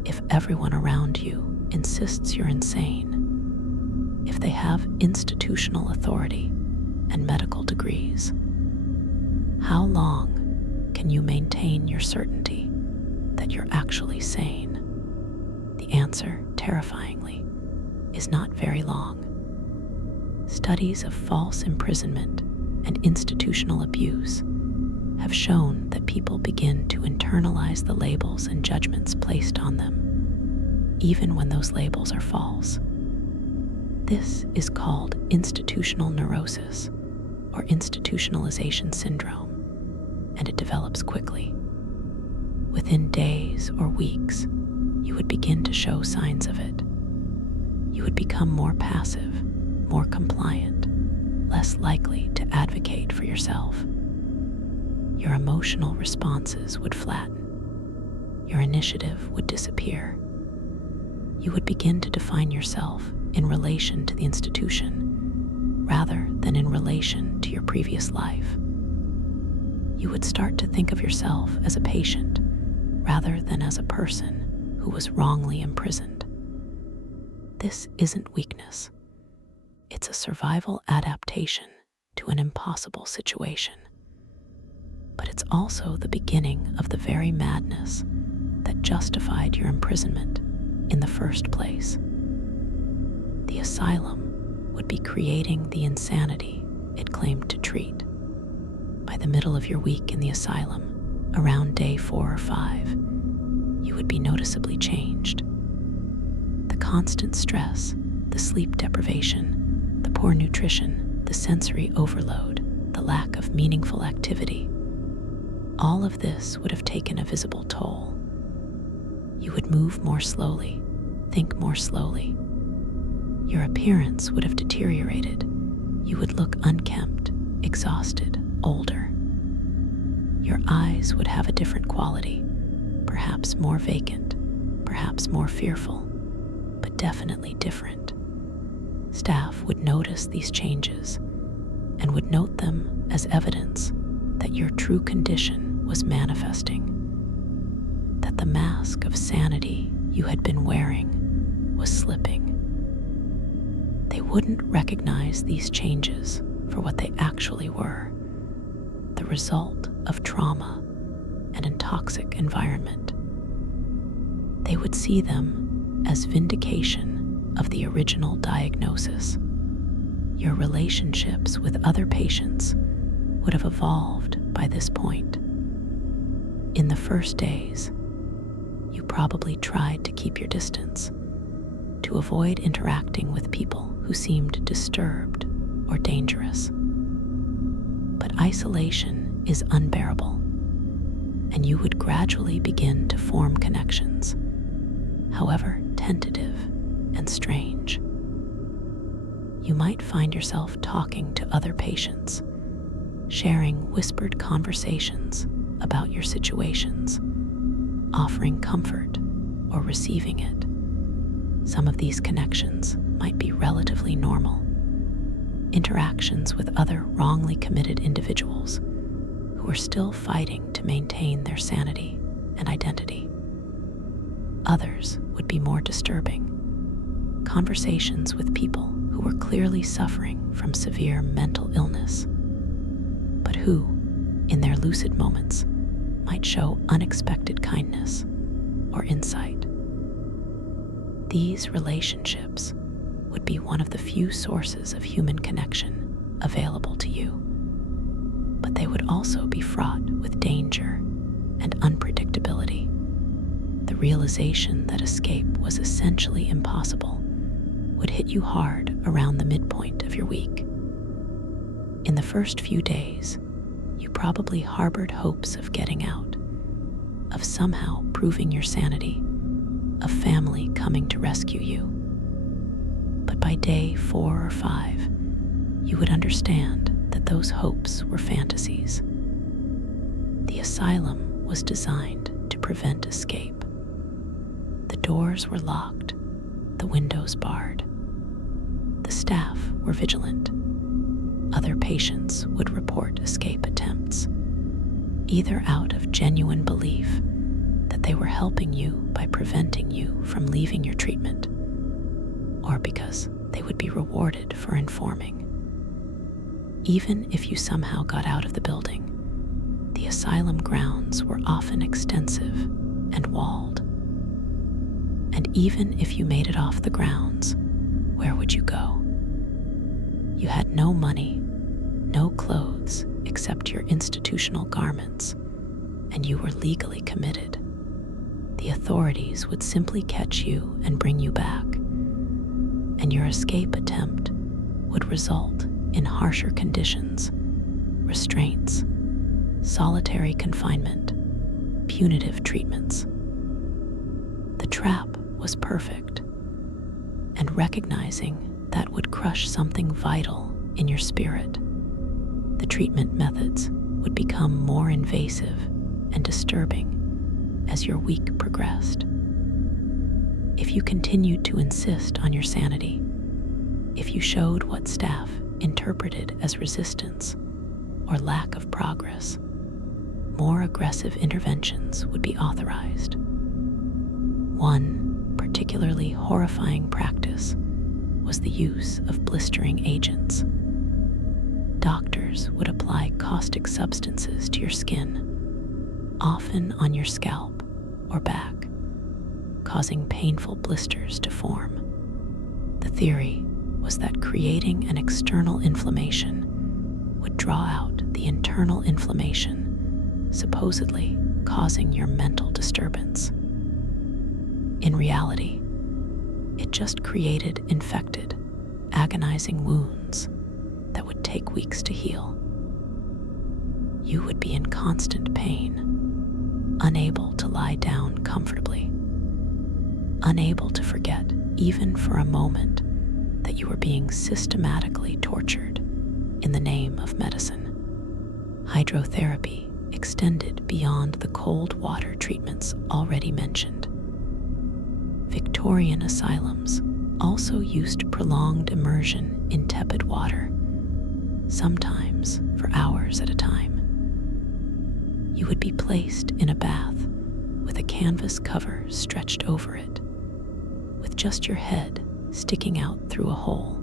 If everyone around you insists you're insane, if they have institutional authority and medical degrees, how long can you maintain your certainty that you're actually sane? The answer, terrifyingly, is not very long. Studies of false imprisonment and institutional abuse have shown that people begin to internalize the labels and judgments placed on them, even when those labels are false. This is called institutional neurosis or institutionalization syndrome, and it develops quickly. Within days or weeks, you would begin to show signs of it. You would become more passive, more compliant, less likely to advocate for yourself. Your emotional responses would flatten. Your initiative would disappear. You would begin to define yourself in relation to the institution rather than in relation to your previous life. You would start to think of yourself as a patient rather than as a person who was wrongly imprisoned. This isn't weakness. It's a survival adaptation to an impossible situation. But it's also the beginning of the very madness that justified your imprisonment in the first place. The asylum would be creating the insanity it claimed to treat. By the middle of your week in the asylum, around day 4 or 5, you would be noticeably changed. The constant stress, the sleep deprivation, the poor nutrition, the sensory overload, the lack of meaningful activity, all of this would have taken a visible toll. You would move more slowly, think more slowly. Your appearance would have deteriorated. You would look unkempt, exhausted, older. Your eyes would have a different quality, perhaps more vacant, perhaps more fearful, but definitely different. Staff would notice these changes and would note them as evidence that your true condition was manifesting, that the mask of sanity you had been wearing was slipping. They wouldn't recognize these changes for what they actually were, the result of trauma and a toxic environment. They would see them as vindication of the original diagnosis. Your relationships with other patients would have evolved by this point. In the first days, you probably tried to keep your distance, to avoid interacting with people who seemed disturbed or dangerous. But isolation is unbearable, and you would gradually begin to form connections, however tentative and strange. You might find yourself talking to other patients, sharing whispered conversations about your situations, offering comfort or receiving it. Some of these connections might be relatively normal, interactions with other wrongly committed individuals who are still fighting to maintain their sanity and identity. Others would be more disturbing, conversations with people who were clearly suffering from severe mental illness, but who, in their lucid moments, might show unexpected kindness or insight. These relationships would be one of the few sources of human connection available to you, but they would also be fraught with danger and unpredictability. The realization that escape was essentially impossible would hit you hard around the midpoint of your week. In the first few days, you probably harbored hopes of getting out, of somehow proving your sanity, of family coming to rescue you. But by day 4 or 5, you would understand that those hopes were fantasies. The asylum was designed to prevent escape. The doors were locked, the windows barred. The staff were vigilant. Other patients would report escape attempts, either out of genuine belief that they were helping you by preventing you from leaving your treatment, or because they would be rewarded for informing. Even if you somehow got out of the building, the asylum grounds were often extensive and walled. And even if you made it off the grounds, where would you go? You had no money, no clothes except your institutional garments, and you were legally committed. The authorities would simply catch you and bring you back, and your escape attempt would result in harsher conditions, restraints, solitary confinement, punitive treatments. The trap was perfect, and recognizing that would crush something vital in your spirit, the treatment methods would become more invasive and disturbing as your week progressed. If you continued to insist on your sanity, if you showed what staff interpreted as resistance or lack of progress, more aggressive interventions would be authorized. One particularly horrifying practice was the use of blistering agents. Doctors would apply caustic substances to your skin, often on your scalp or back, causing painful blisters to form. The theory was that creating an external inflammation would draw out the internal inflammation, supposedly causing your mental disturbance. In reality, it just created infected, agonizing wounds that would take weeks to heal. You would be in constant pain, unable to lie down comfortably, unable to forget, even for a moment, that you were being systematically tortured in the name of medicine. Hydrotherapy extended beyond the cold water treatments already mentioned. Victorian asylums also used prolonged immersion in tepid water, sometimes for hours at a time. You would be placed in a bath with a canvas cover stretched over it, with just your head sticking out through a hole.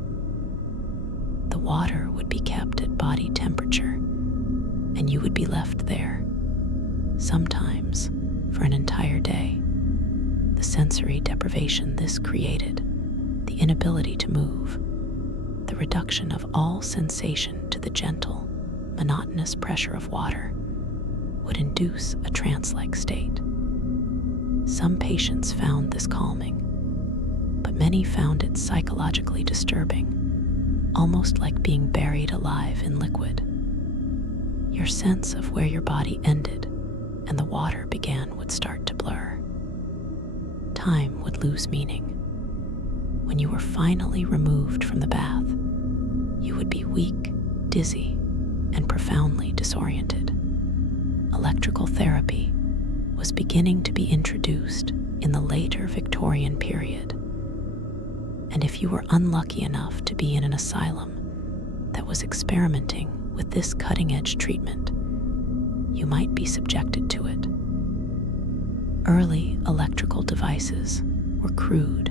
The water would be kept at body temperature, and you would be left there, sometimes for an entire day. The sensory deprivation this created, the inability to move, the reduction of all sensation to the gentle, monotonous pressure of water, would induce a trance-like state. Some patients found this calming, but many found it psychologically disturbing, almost like being buried alive in liquid. Your sense of where your body ended and the water began would start to blur. Time would lose meaning. When you were finally removed from the bath, you would be weak, dizzy, and profoundly disoriented. Electrical therapy was beginning to be introduced in the later Victorian period, and if you were unlucky enough to be in an asylum that was experimenting with this cutting-edge treatment, you might be subjected to it. Early electrical devices were crude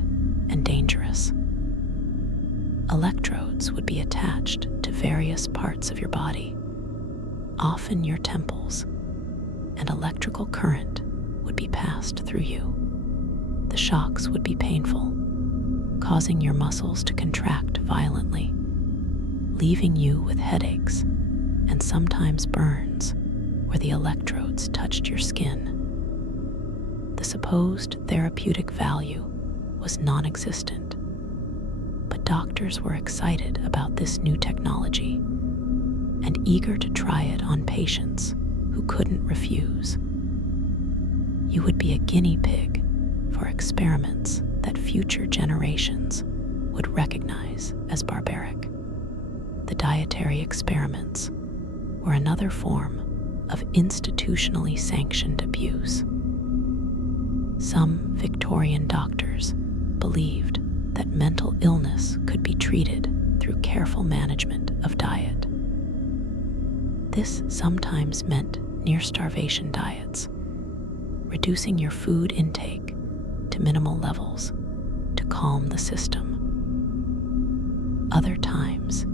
and dangerous. Electrodes would be attached to various parts of your body, often your temples, and electrical current would be passed through you. The shocks would be painful, causing your muscles to contract violently, leaving you with headaches and sometimes burns where the electrodes touched your skin. The supposed therapeutic value was non-existent, but doctors were excited about this new technology and eager to try it on patients who couldn't refuse. You would be a guinea pig for experiments that future generations would recognize as barbaric. The dietary experiments were another form of institutionally sanctioned abuse. Some Victorian doctors believed that mental illness could be treated through careful management of diet. This sometimes meant near-starvation diets, reducing your food intake to minimal levels to calm the system. Other times,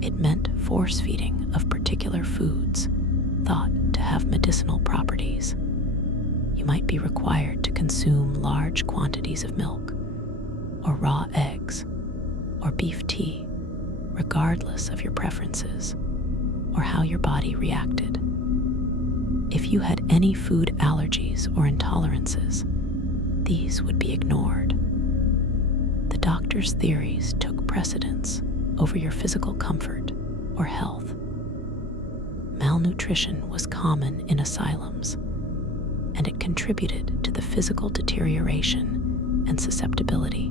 it meant force-feeding of particular foods thought to have medicinal properties. You might be required to consume large quantities of milk, or raw eggs, or beef tea, regardless of your preferences or how your body reacted. If you had any food allergies or intolerances, these would be ignored. The doctor's theories took precedence over your physical comfort or health. Malnutrition was common in asylums, and it contributed to the physical deterioration and susceptibility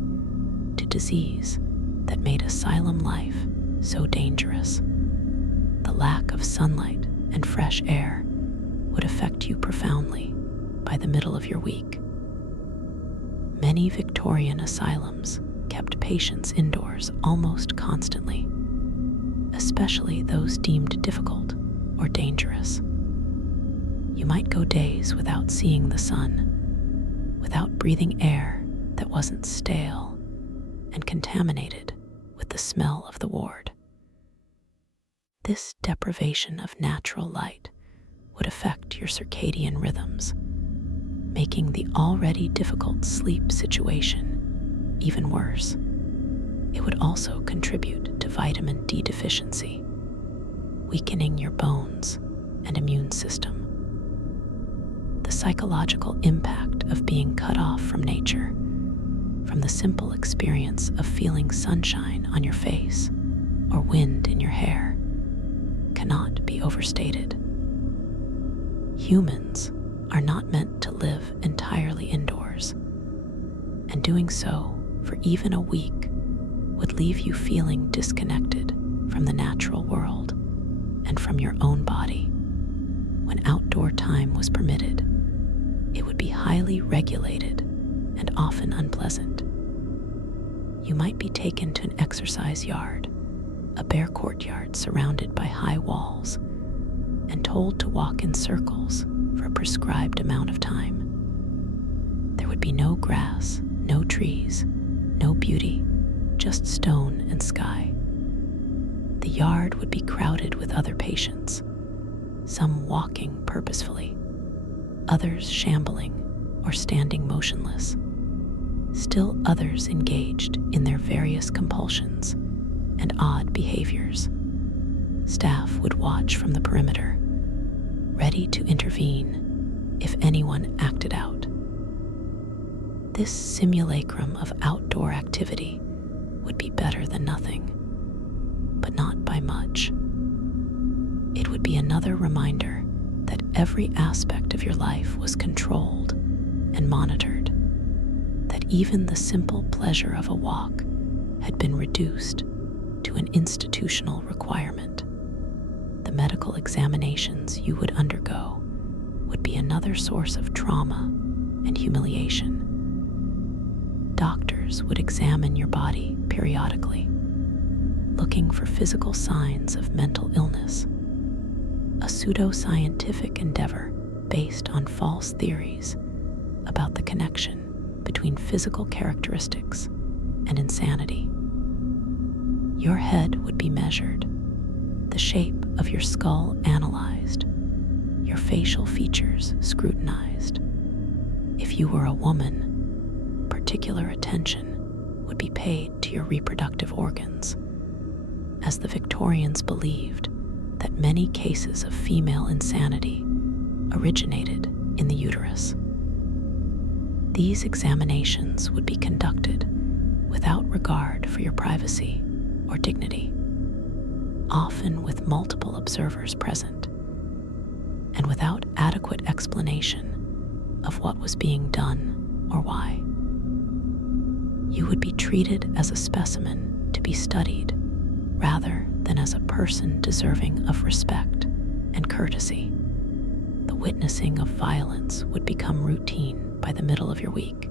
to disease that made asylum life so dangerous. The lack of sunlight and fresh air would affect you profoundly by the middle of your week. Many Victorian asylums kept patients indoors almost constantly, especially those deemed difficult or dangerous. You might go days without seeing the sun, without breathing air that wasn't stale and contaminated the smell of the ward. This deprivation of natural light would affect your circadian rhythms, making the already difficult sleep situation even worse. It would also contribute to vitamin D deficiency, weakening your bones and immune system. The psychological impact of being cut off from nature, from the simple experience of feeling sunshine on your face or wind in your hair, cannot be overstated. Humans are not meant to live entirely indoors, and doing so for even a week would leave you feeling disconnected from the natural world and from your own body. When outdoor time was permitted, it would be highly regulated and often unpleasant. You might be taken to an exercise yard, a bare courtyard surrounded by high walls, and told to walk in circles for a prescribed amount of time. There would be no grass, no trees, no beauty, just stone and sky. The yard would be crowded with other patients, some walking purposefully, others shambling or standing motionless, still others engaged in their various compulsions and odd behaviors. Staff would watch from the perimeter, ready to intervene if anyone acted out. This simulacrum of outdoor activity would be better than nothing, but not by much. It would be another reminder that every aspect of your life was controlled and monitored, that even the simple pleasure of a walk had been reduced to an institutional requirement. The medical examinations you would undergo would be another source of trauma and humiliation. Doctors would examine your body periodically, looking for physical signs of mental illness, a pseudo-scientific endeavor based on false theories about the connection between physical characteristics and insanity. Your head would be measured, the shape of your skull analyzed, your facial features scrutinized. If you were a woman, particular attention would be paid to your reproductive organs, as the Victorians believed that many cases of female insanity originated in the uterus. These examinations would be conducted without regard for your privacy or dignity, often with multiple observers present, and without adequate explanation of what was being done or why. You would be treated as a specimen to be studied rather than as a person deserving of respect and courtesy. The witnessing of violence would become routine by the middle of your week,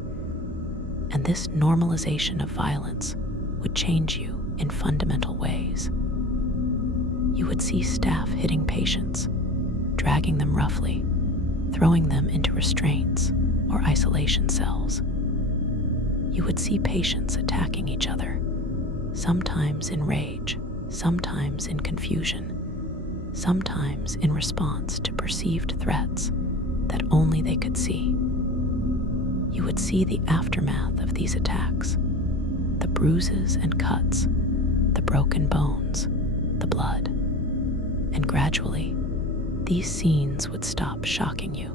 and this normalization of violence would change you in fundamental ways. You would see staff hitting patients, dragging them roughly, throwing them into restraints or isolation cells. You would see patients attacking each other, sometimes in rage, sometimes in confusion, sometimes in response to perceived threats that only they could see. You would see the aftermath of these attacks, the bruises and cuts, the broken bones, the blood, and gradually, these scenes would stop shocking you.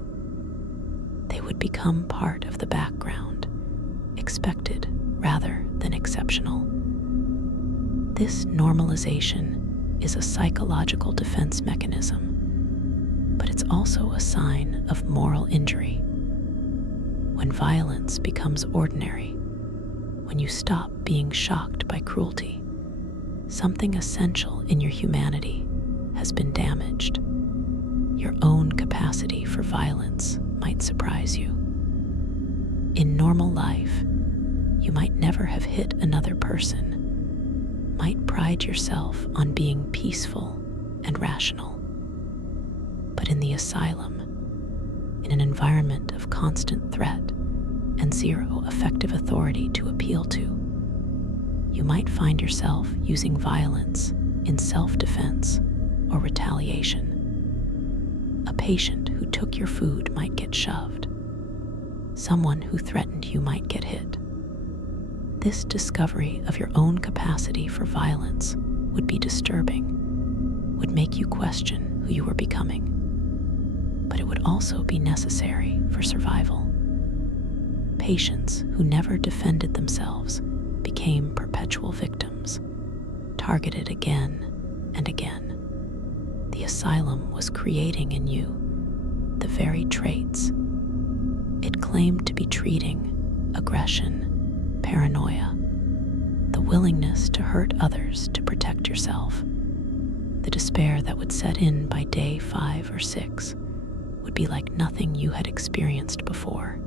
They would become part of the background, expected rather than exceptional. This normalization is a psychological defense mechanism, but it's also a sign of moral injury. When violence becomes ordinary, when you stop being shocked by cruelty, something essential in your humanity has been damaged. Your own capacity for violence might surprise you. In normal life, you might never have hit another person, might pride yourself on being peaceful and rational. But in the asylum, in an environment of constant threat and zero effective authority to appeal to, You might find yourself using violence in self-defense or retaliation. A patient who took your food might get shoved. Someone who threatened you might get hit. This discovery of your own capacity for violence would be disturbing, would make you question who you were becoming. But it would also be necessary for survival. Patients who never defended themselves became perpetual victims, targeted again and again. The asylum was creating in you the very traits it claimed to be treating: aggression, paranoia, the willingness to hurt others to protect yourself. The despair that would set in by day 5 or 6 would be like nothing you had experienced before.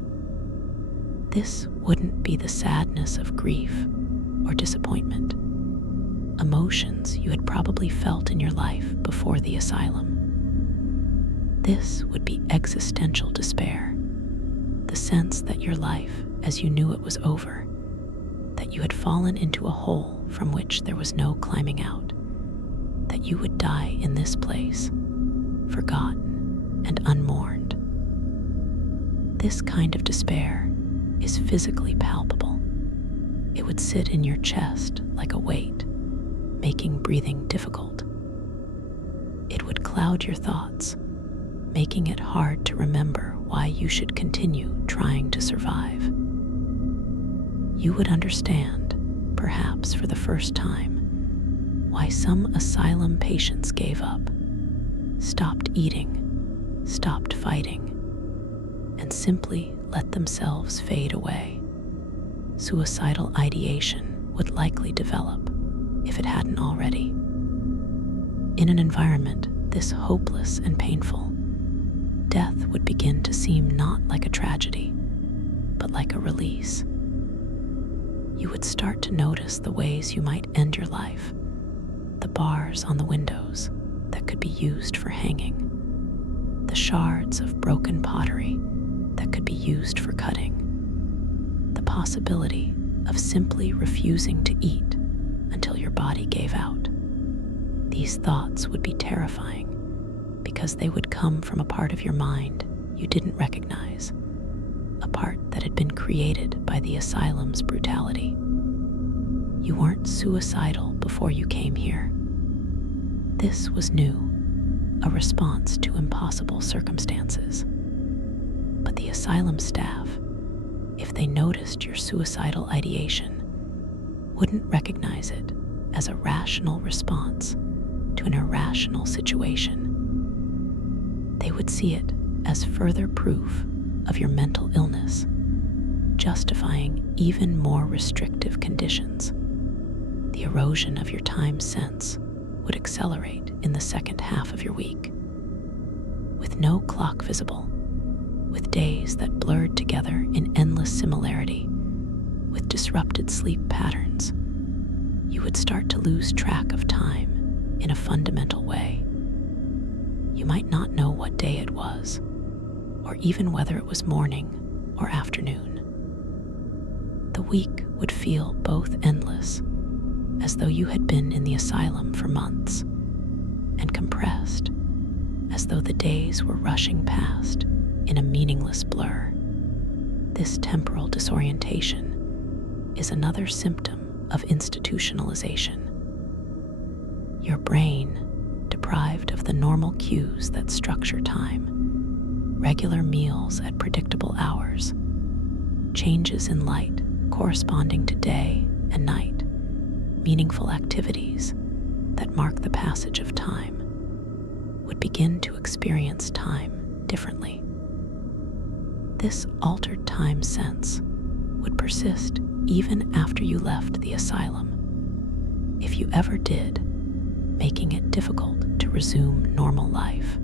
This wouldn't be the sadness of grief or disappointment, emotions you had probably felt in your life before the asylum. This would be existential despair, the sense that your life as you knew it was over, that you had fallen into a hole from which there was no climbing out, that you would die in this place, forgotten and unmourned. This kind of despair is physically palpable. It would sit in your chest like a weight, making breathing difficult. It would cloud your thoughts, making it hard to remember why you should continue trying to survive. You would understand, perhaps for the first time, why some asylum patients gave up, stopped eating, stopped fighting, and simply let themselves fade away. Suicidal ideation would likely develop, if it hadn't already. In an environment this hopeless and painful, death would begin to seem not like a tragedy, but like a release. You would start to notice the ways you might end your life, the bars on the windows that could be used for hanging, the shards of broken pottery that could be used for cutting, the possibility of simply refusing to eat until your body gave out. These thoughts would be terrifying because they would come from a part of your mind you didn't recognize, a part that had been created by the asylum's brutality. You weren't suicidal before you came here. This was new, a response to impossible circumstances. But the asylum staff, if they noticed your suicidal ideation, wouldn't recognize it as a rational response to an irrational situation. They would see it as further proof of your mental illness, justifying even more restrictive conditions. The erosion of your time sense would accelerate in the second half of your week. With no clock visible, with days that blurred together in endless similarity, with disrupted sleep patterns, you would start to lose track of time in a fundamental way. You might not know what day it was, or even whether it was morning or afternoon. The week would feel both endless, as though you had been in the asylum for months, and compressed, as though the days were rushing past in a meaningless blur. This temporal disorientation is another symptom of institutionalization. Your brain, deprived of the normal cues that structure time, regular meals at predictable hours, changes in light corresponding to day and night, meaningful activities that mark the passage of time, would begin to experience time differently. This altered time sense would persist even after you left the asylum, if you ever did, making it difficult to resume normal life.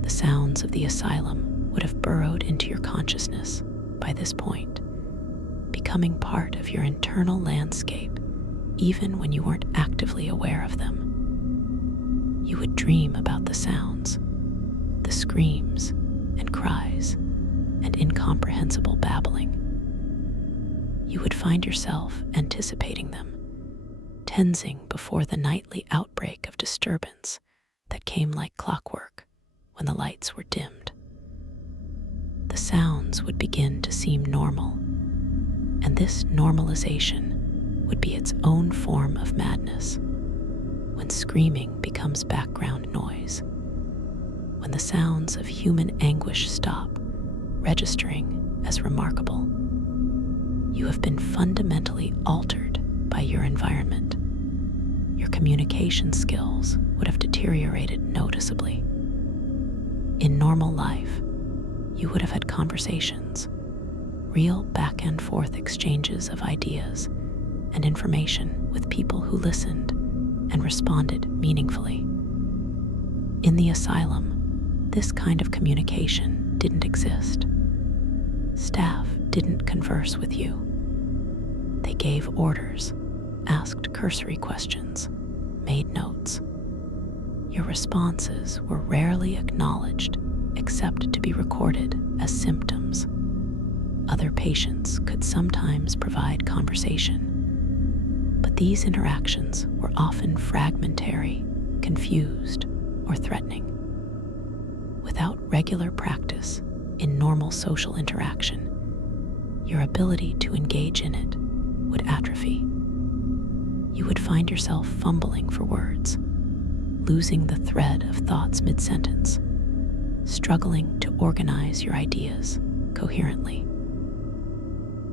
The sounds of the asylum would have burrowed into your consciousness by this point, becoming part of your internal landscape even when you weren't actively aware of them. You would dream about the sounds, the screams and cries and incomprehensible babbling. You would find yourself anticipating them, tensing before the nightly outbreak of disturbance that came like clockwork when the lights were dimmed. The sounds would begin to seem normal, and this normalization would be its own form of madness, when screaming becomes background noise, when the sounds of human anguish stop registering as remarkable. You have been fundamentally altered by your environment. Your communication skills would have deteriorated noticeably. In normal life, you would have had conversations, real back and forth exchanges of ideas and information with people who listened and responded meaningfully. In the asylum, this kind of communication didn't exist. Staff didn't converse with you. They gave orders, asked cursory questions, made notes. Your responses were rarely acknowledged except to be recorded as symptoms. Other patients could sometimes provide conversation, but these interactions were often fragmentary, confused, or threatening. Without regular practice in normal social interaction, your ability to engage in it would atrophy. You would find yourself fumbling for words, losing the thread of thoughts mid-sentence, struggling to organize your ideas coherently.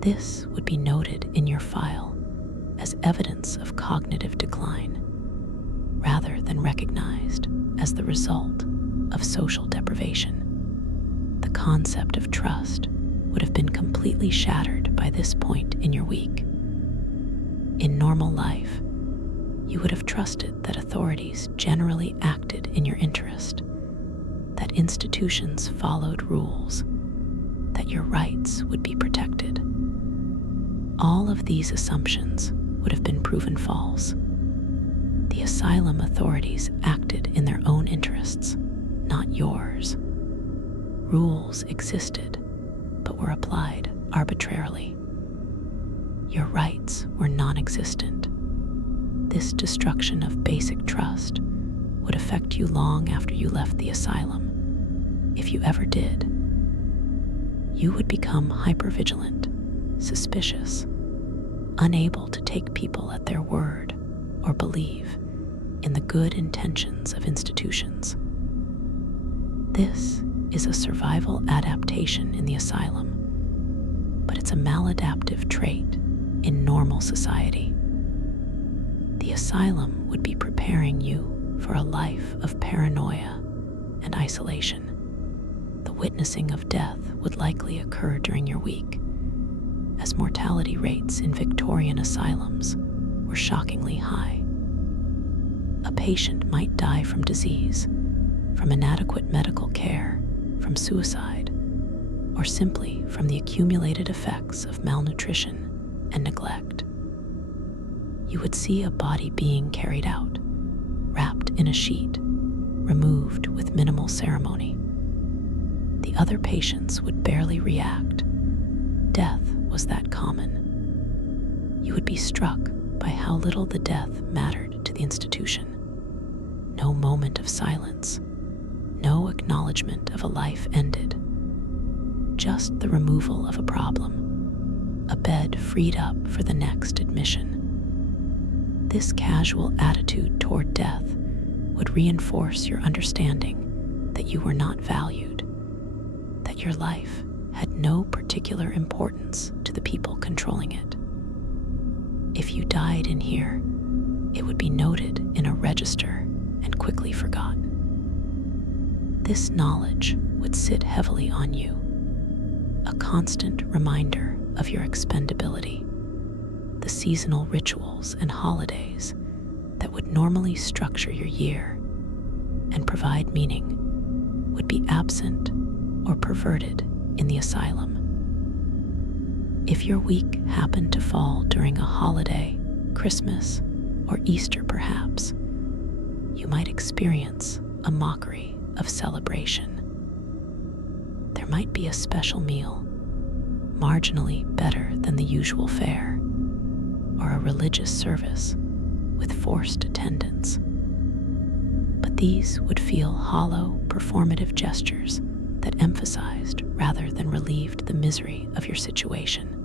This would be noted in your file as evidence of cognitive decline, rather than recognized as the result of social deprivation. The concept of trust would have been completely shattered by this point in your week. In normal life, you would have trusted that authorities generally acted in your interest, that institutions followed rules, that your rights would be protected. All of these assumptions would have been proven false. The asylum authorities acted in their own interests, not yours. Rules existed, but were applied arbitrarily. Your rights were non-existent. This destruction of basic trust would affect you long after you left the asylum, if you ever did. You would become hypervigilant, suspicious, unable to take people at their word or believe in the good intentions of institutions. This is a survival adaptation in the asylum, but it's a maladaptive trait in normal society. The asylum would be preparing you for a life of paranoia and isolation. The witnessing of death would likely occur during your week, as mortality rates in Victorian asylums were shockingly high. A patient might die from disease, from inadequate medical care, from suicide, or simply from the accumulated effects of malnutrition and neglect. You would see a body being carried out, wrapped in a sheet, removed with minimal ceremony. The other patients would barely react. Death was that common. You would be struck by how little the death mattered to the institution. No moment of silence, no acknowledgement of a life ended. Just the removal of a problem, a bed freed up for the next admission. This casual attitude toward death would reinforce your understanding that you were not valued, that your life had no particular importance to the people controlling it. If you died in here, it would be noted in a register and quickly forgotten. This knowledge would sit heavily on you, a constant reminder of your expendability. The seasonal rituals and holidays that would normally structure your year and provide meaning would be absent or perverted in the asylum. If your week happened to fall during a holiday, Christmas, or Easter perhaps, you might experience a mockery of celebration. There might be a special meal, marginally better than the usual fare, or a religious service with forced attendance. But these would feel hollow, performative gestures that emphasized rather than relieved the misery of your situation.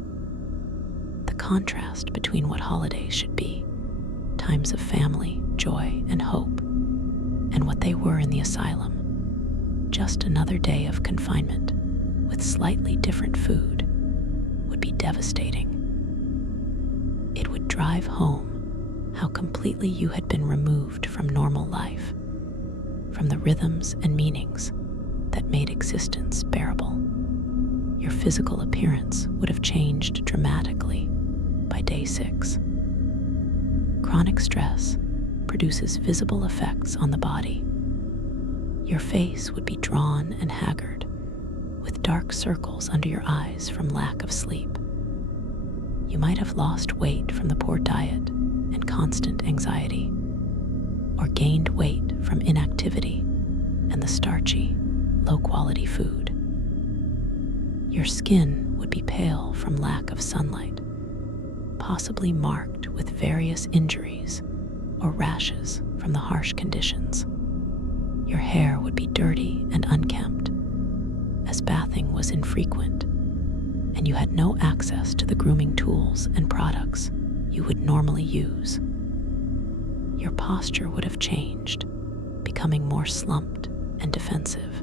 The contrast between what holidays should be, times of family, joy, and hope, and what they were in the asylum, just another day of confinement with slightly different food, would be devastating. It would drive home how completely you had been removed from normal life, from the rhythms and meanings that made existence bearable. Your physical appearance would have changed dramatically by day 6. Chronic stress produces visible effects on the body. Your face would be drawn and haggard, with dark circles under your eyes from lack of sleep. You might have lost weight from the poor diet and constant anxiety, or gained weight from inactivity and the starchy, low-quality food. Your skin would be pale from lack of sunlight, possibly marked with various injuries or rashes from the harsh conditions. Your hair would be dirty and unkempt, as bathing was infrequent, and you had no access to the grooming tools and products you would normally use. Your posture would have changed, becoming more slumped and defensive.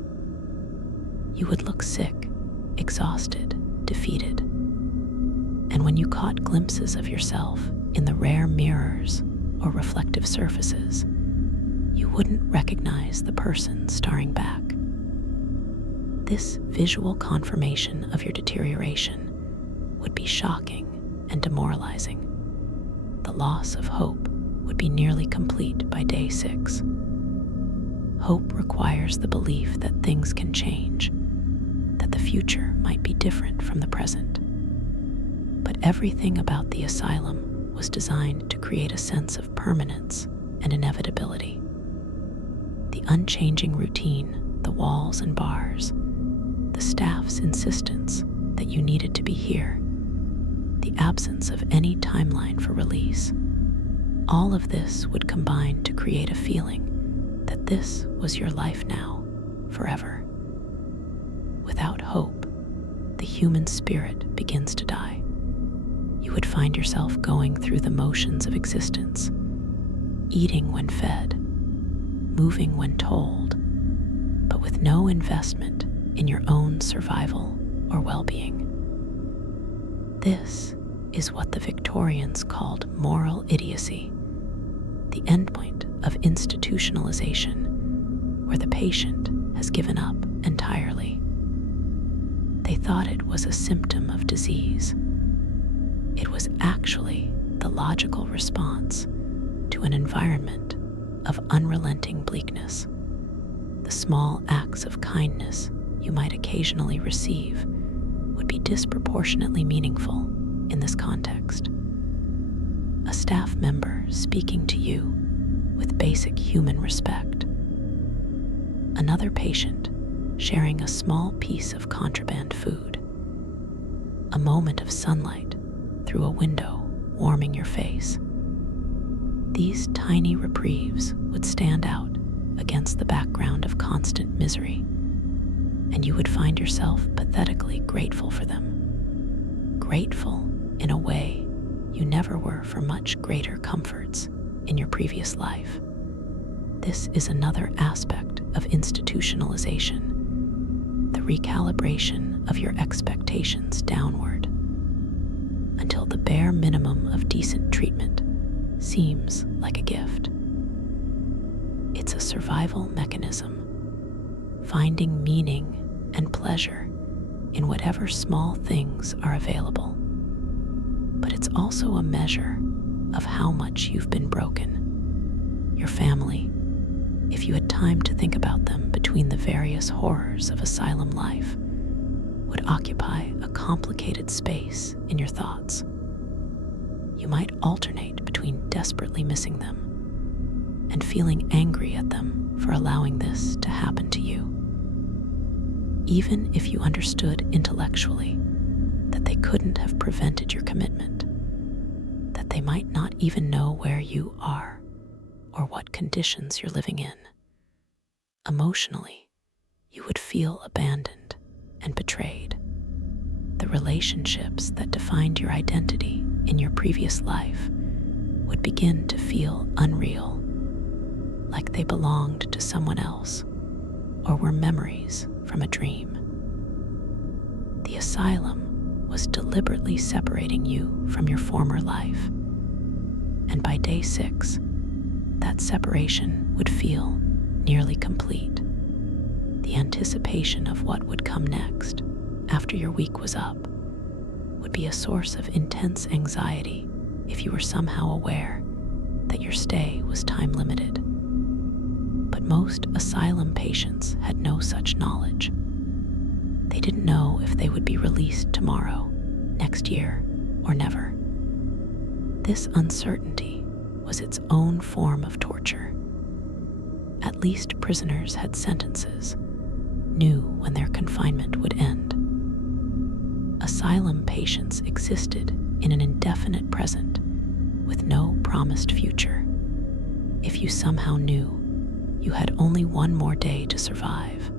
You would look sick, exhausted, defeated. And when you caught glimpses of yourself in the rare mirrors or reflective surfaces, you wouldn't recognize the person staring back. This visual confirmation of your deterioration would be shocking and demoralizing. The loss of hope would be nearly complete by day 6. Hope requires the belief that things can change, that the future might be different from the present. But everything about the asylum was designed to create a sense of permanence and inevitability. The unchanging routine, the walls and bars, the staff's insistence that you needed to be here, the absence of any timeline for release, all of this would combine to create a feeling that this was your life now, forever. Without hope, the human spirit begins to die. You would find yourself going through the motions of existence, eating when fed, moving when told, but with no investment in your own survival or well-being. This is what the Victorians called moral idiocy, the endpoint of institutionalization, where the patient has given up entirely. They thought it was a symptom of disease. It was actually the logical response to an environment of unrelenting bleakness. The small acts of kindness you might occasionally receive would be disproportionately meaningful in this context. A staff member speaking to you with basic human respect. Another patient sharing a small piece of contraband food. A moment of sunlight through a window warming your face. These tiny reprieves would stand out against the background of constant misery, and you would find yourself pathetically grateful for them. Grateful in a way you never were for much greater comforts in your previous life. This is another aspect of institutionalization, the recalibration of your expectations downward, until the bare minimum of decent treatment seems like a gift. It's a survival mechanism, finding meaning and pleasure in whatever small things are available. But it's also a measure of how much you've been broken. Your family, if you had time to think about them between the various horrors of asylum life, would occupy a complicated space in your thoughts. You might alternate between desperately missing them and feeling angry at them for allowing this to happen to you. Even if you understood intellectually that they couldn't have prevented your commitment, that they might not even know where you are or what conditions you're living in. Emotionally, you would feel abandoned and betrayed. The relationships that defined your identity in your previous life would begin to feel unreal, like they belonged to someone else or were memories from a dream. The asylum was deliberately separating you from your former life, and by day 6, that separation would feel nearly complete. The anticipation of what would come next after your week was up would be a source of intense anxiety if you were somehow aware that your stay was time limited. But most asylum patients had no such knowledge. They didn't know if they would be released tomorrow, next year, or never. This uncertainty was its own form of torture. At least prisoners had sentences, knew when their confinement would end. Asylum patients existed in an indefinite present with no promised future. If you somehow knew you had only one more day to survive,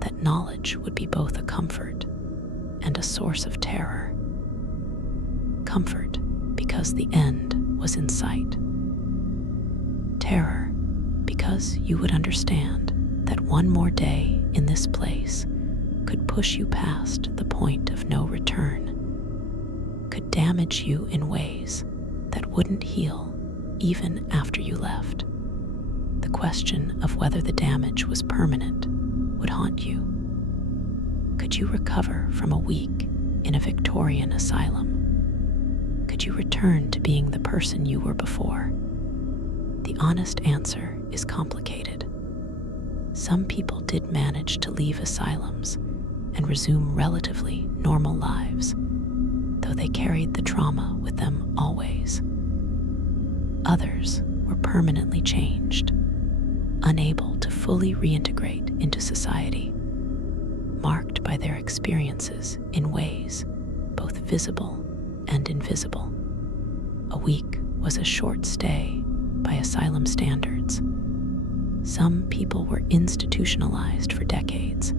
that knowledge would be both a comfort and a source of terror. Comfort because the end was in sight. Terror because you would understand that one more day in this place could push you past the point of no return, could damage you in ways that wouldn't heal even after you left. The question of whether the damage was permanent would haunt you. Could you recover from a week in a Victorian asylum? Could you return to being the person you were before? The honest answer is complicated. Some people did manage to leave asylums and resume relatively normal lives, though they carried the trauma with them always. Others were permanently changed, unable to fully reintegrate into society, marked by their experiences in ways both visible and invisible. A week was a short stay by asylum standards. Some people were institutionalized for decades,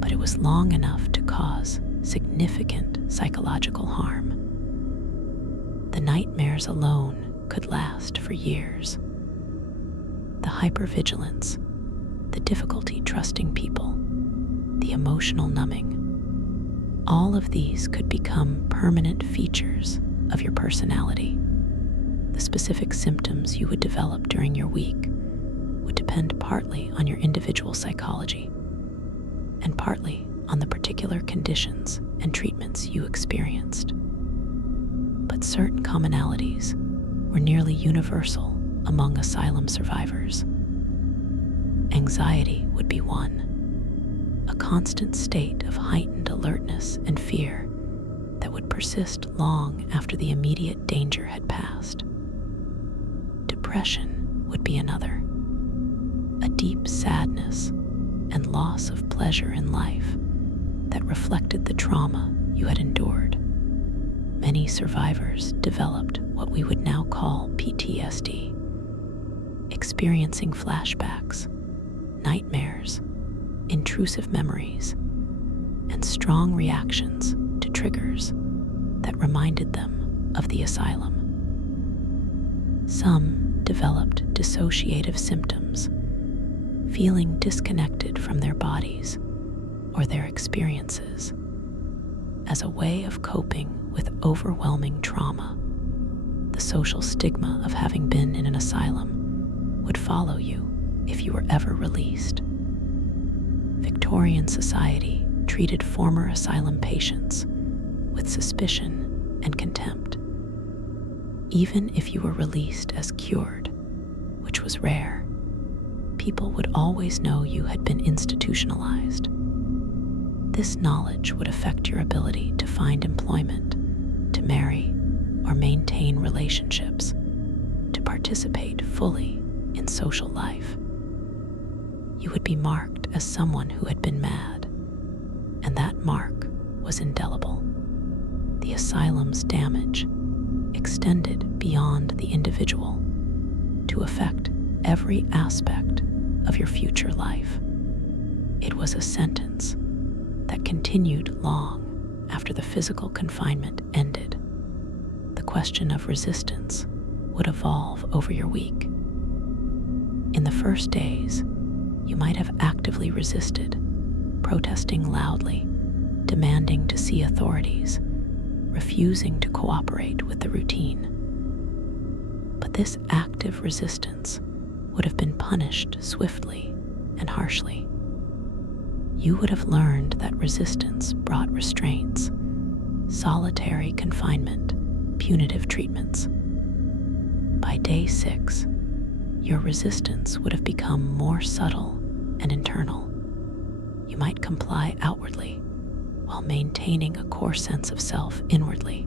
but it was long enough to cause significant psychological harm. The nightmares alone could last for years. The hypervigilance, the difficulty trusting people, the emotional numbing, all of these could become permanent features of your personality. The specific symptoms you would develop during your week would depend partly on your individual psychology and partly on the particular conditions and treatments you experienced. But certain commonalities were nearly universal among asylum survivors. Anxiety would be one, a constant state of heightened alertness and fear that would persist long after the immediate danger had passed. Depression would be another, a deep sadness and loss of pleasure in life that reflected the trauma you had endured. Many survivors developed what we would now call PTSD, experiencing flashbacks, nightmares, intrusive memories, and strong reactions to triggers that reminded them of the asylum. Some developed dissociative symptoms, feeling disconnected from their bodies or their experiences, as a way of coping with overwhelming trauma. The social stigma of having been in an asylum would follow you if you were ever released. Victorian society treated former asylum patients with suspicion and contempt. Even if you were released as cured, which was rare, people would always know you had been institutionalized. This knowledge would affect your ability to find employment, to marry or maintain relationships, to participate fully in social life. You would be marked as someone who had been mad, and that mark was indelible. The asylum's damage extended beyond the individual to affect every aspect of your future life. It was a sentence that continued long after the physical confinement ended. The question of resistance would evolve over your week. In the first days, you might have actively resisted, protesting loudly, demanding to see authorities, refusing to cooperate with the routine. But this active resistance would have been punished swiftly and harshly. You would have learned that resistance brought restraints, solitary confinement, punitive treatments. By day 6, your resistance would have become more subtle and internal. You might comply outwardly while maintaining a core sense of self inwardly,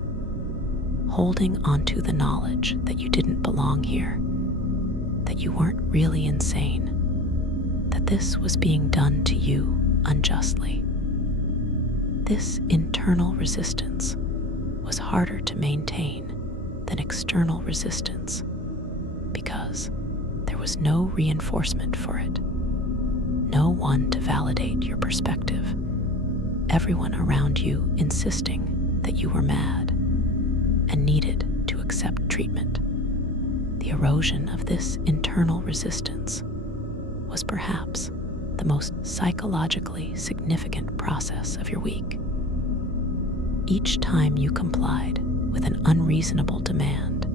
holding onto the knowledge that you didn't belong here, that you weren't really insane, that this was being done to you unjustly. This internal resistance was harder to maintain than external resistance because there was no reinforcement for it, no one to validate your perspective, everyone around you insisting that you were mad and needed to accept treatment. The erosion of this internal resistance was perhaps the most psychologically significant process of your week. Each time you complied with an unreasonable demand,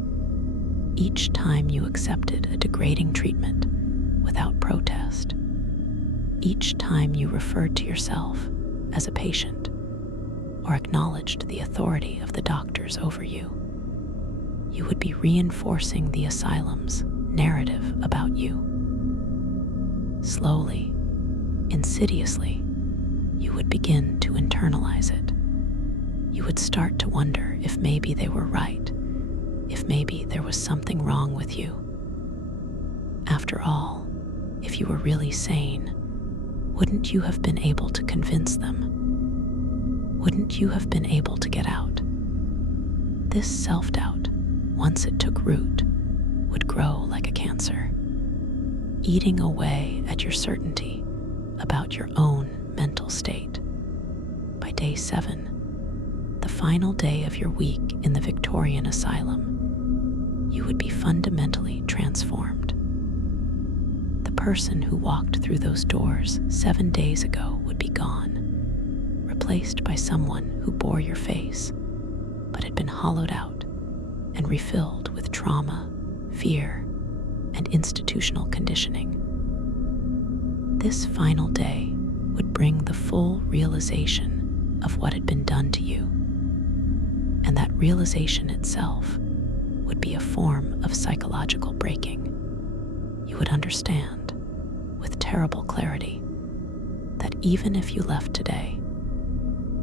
each time you accepted a degrading treatment without protest, each time you referred to yourself as a patient or acknowledged the authority of the doctors over you, you would be reinforcing the asylum's narrative about you. Slowly, insidiously, you would begin to internalize it. You would start to wonder if maybe they were right, if maybe there was something wrong with you. After all, if you were really sane, wouldn't you have been able to convince them? Wouldn't you have been able to get out? This self-doubt, once it took root, would grow like a cancer, eating away at your certainty about your own mental state. By day 7, the final day of your week in the Victorian Asylum, you would be fundamentally transformed. The person who walked through those doors 7 days ago would be gone, replaced by someone who bore your face, but had been hollowed out and refilled with trauma, fear, and institutional conditioning. This final day would bring the full realization of what had been done to you, and that realization itself would be a form of psychological breaking. You would understand, with terrible clarity, that even if you left today,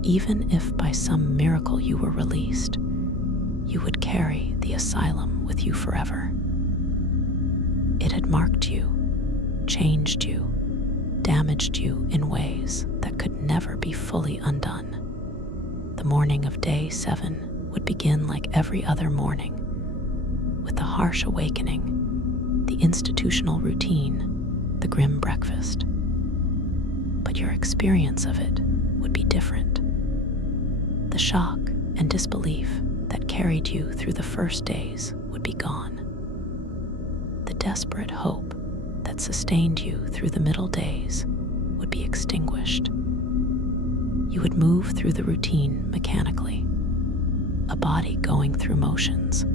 even if by some miracle you were released, you would carry the asylum with you forever. It had marked you, changed you, damaged you in ways that could never be fully undone. The morning of day 7 would begin like every other morning, with the harsh awakening, the institutional routine, the grim breakfast. But your experience of it would be different. The shock and disbelief that carried you through the first days would be gone. The desperate hope that sustained you through the middle days would be extinguished. You would move through the routine mechanically, a body going through motions,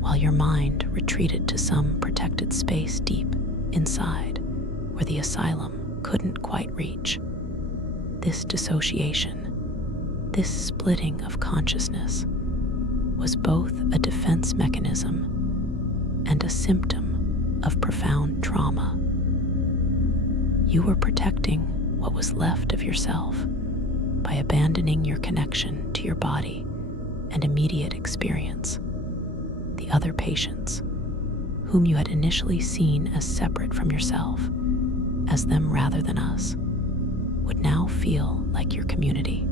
while your mind retreated to some protected space deep inside where the asylum couldn't quite reach. This dissociation, this splitting of consciousness, was both a defense mechanism and a symptom of profound trauma. You were protecting what was left of yourself by abandoning your connection to your body and immediate experience. The other patients, whom you had initially seen as separate from yourself, as them rather than us, would now feel like your community.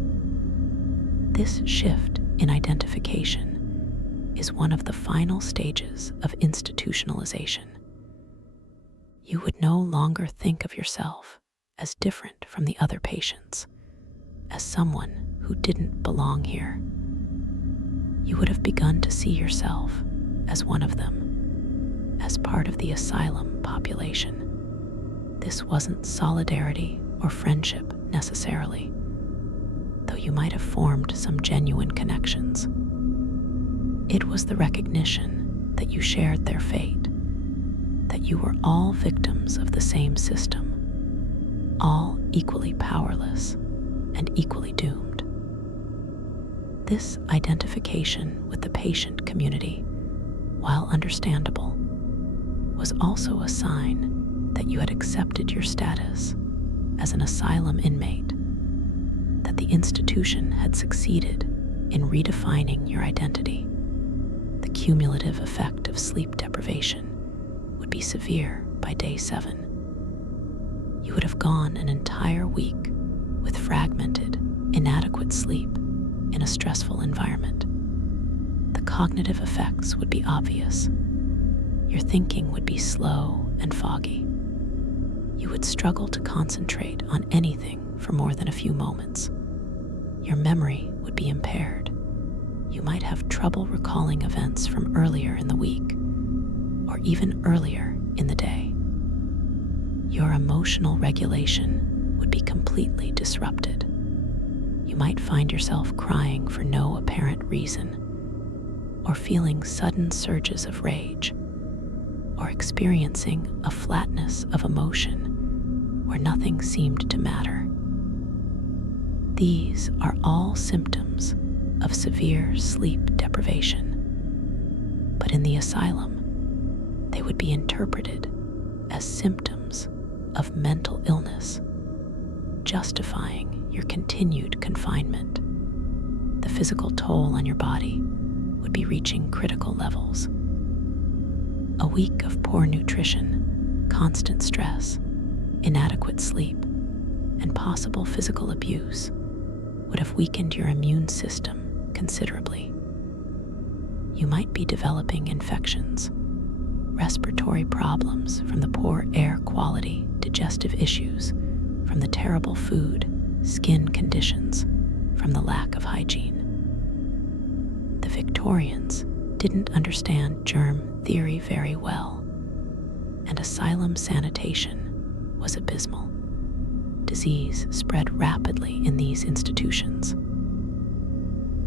This shift in identification is one of the final stages of institutionalization. You would no longer think of yourself as different from the other patients, as someone who didn't belong here. You would have begun to see yourself as one of them, as part of the asylum population. This wasn't solidarity or friendship necessarily, though you might have formed some genuine connections. It was the recognition that you shared their fate, that you were all victims of the same system, all equally powerless and equally doomed. This identification with the patient community, while understandable, was also a sign that you had accepted your status as an asylum inmate, that the institution had succeeded in redefining your identity. The cumulative effect of sleep deprivation would be severe by day 7. You would have gone an entire week with fragmented, inadequate sleep in a stressful environment. The cognitive effects would be obvious. Your thinking would be slow and foggy. You would struggle to concentrate on anything for more than a few moments. Your memory would be impaired. You might have trouble recalling events from earlier in the week, or even earlier in the day. Your emotional regulation would be completely disrupted. You might find yourself crying for no apparent reason, or feeling sudden surges of rage, or experiencing a flatness of emotion where nothing seemed to matter. These are all symptoms of severe sleep deprivation, but in the asylum, they would be interpreted as symptoms of mental illness, justifying your continued confinement. The physical toll on your body would be reaching critical levels. A week of poor nutrition, constant stress, inadequate sleep, and possible physical abuse would have weakened your immune system considerably. You might be developing infections, respiratory problems from the poor air quality, digestive issues from the terrible food, skin conditions from the lack of hygiene. The Victorians didn't understand germ theory very well, and asylum sanitation was abysmal. Disease spread rapidly in these institutions.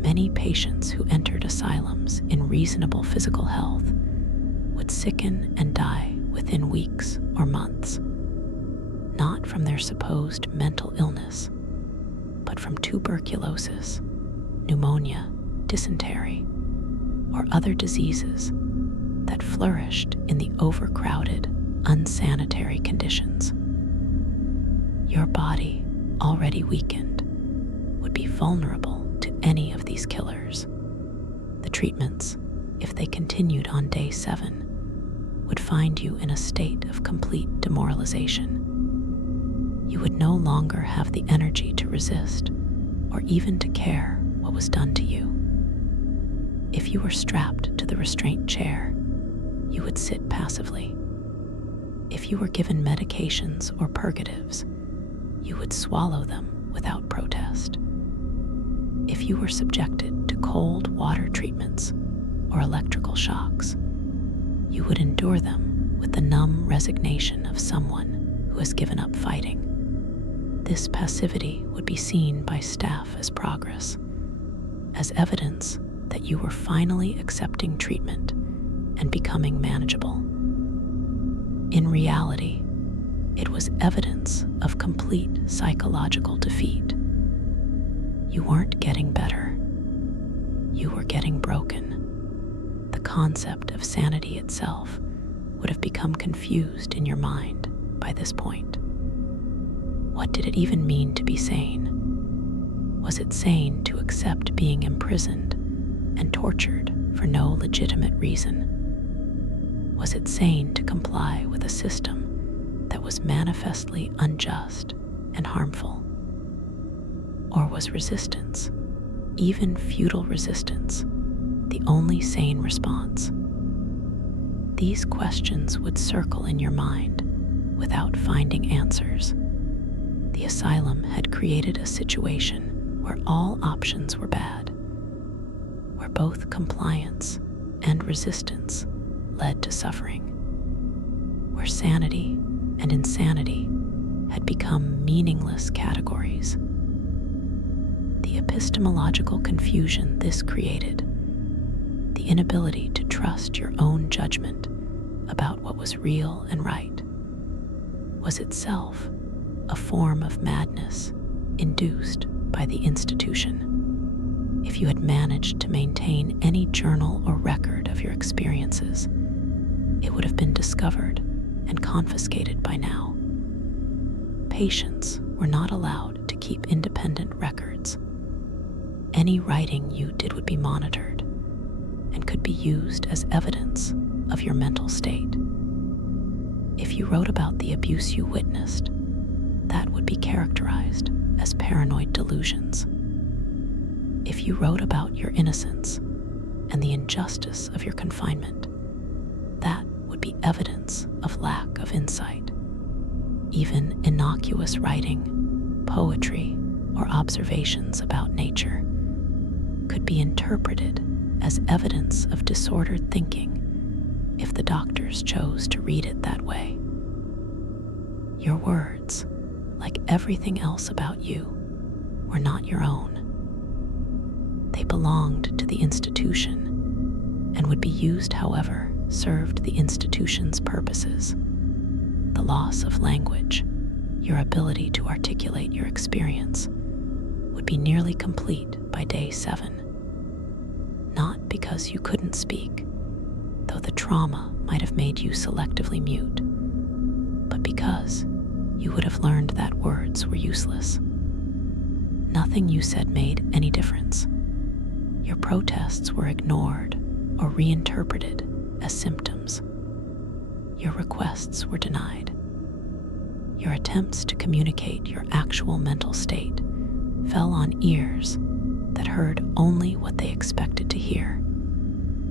Many patients who entered asylums in reasonable physical health would sicken and die within weeks or months, not from their supposed mental illness, but from tuberculosis, pneumonia, dysentery, or other diseases that flourished in the overcrowded, unsanitary conditions. Your body, already weakened, would be vulnerable to any of these killers. The treatments, if they continued on day 7, would find you in a state of complete demoralization. You would no longer have the energy to resist or even to care what was done to you. If you were strapped to the restraint chair, you would sit passively. If you were given medications or purgatives, you would swallow them without protest. If you were subjected to cold water treatments or electrical shocks, you would endure them with the numb resignation of someone who has given up fighting. This passivity would be seen by staff as progress, as evidence that you were finally accepting treatment and becoming manageable. In reality, it was evidence of complete psychological defeat. You weren't getting better. You were getting broken. The concept of sanity itself would have become confused in your mind by this point. What did it even mean to be sane? Was it sane to accept being imprisoned and tortured for no legitimate reason? Was it sane to comply with a system that was manifestly unjust and harmful? Or was resistance, even futile resistance, the only sane response. These questions would circle in your mind without finding answers. The asylum had created a situation where all options were bad, where both compliance and resistance led to suffering, where sanity and insanity had become meaningless categories. The epistemological confusion this created, the inability to trust your own judgment about what was real and right, was itself a form of madness induced by the institution. If you had managed to maintain any journal or record of your experiences, it would have been discovered and confiscated by now. Patients were not allowed to keep independent records. Any writing you did would be monitored and could be used as evidence of your mental state. If you wrote about the abuse you witnessed, that would be characterized as paranoid delusions. If you wrote about your innocence and the injustice of your confinement, that would be evidence of lack of insight. Even innocuous writing, poetry, or observations about nature could be interpreted as evidence of disordered thinking if the doctors chose to read it that way. Your words, like everything else about you, were not your own. They belonged to the institution and would be used however served the institution's purposes. The loss of language, your ability to articulate your experience, would be nearly complete by day 7. Not because you couldn't speak, though the trauma might have made you selectively mute, but because you would have learned that words were useless. Nothing you said made any difference. Your protests were ignored or reinterpreted as symptoms. Your requests were denied. Your attempts to communicate your actual mental state fell on ears that heard only what they expected to hear.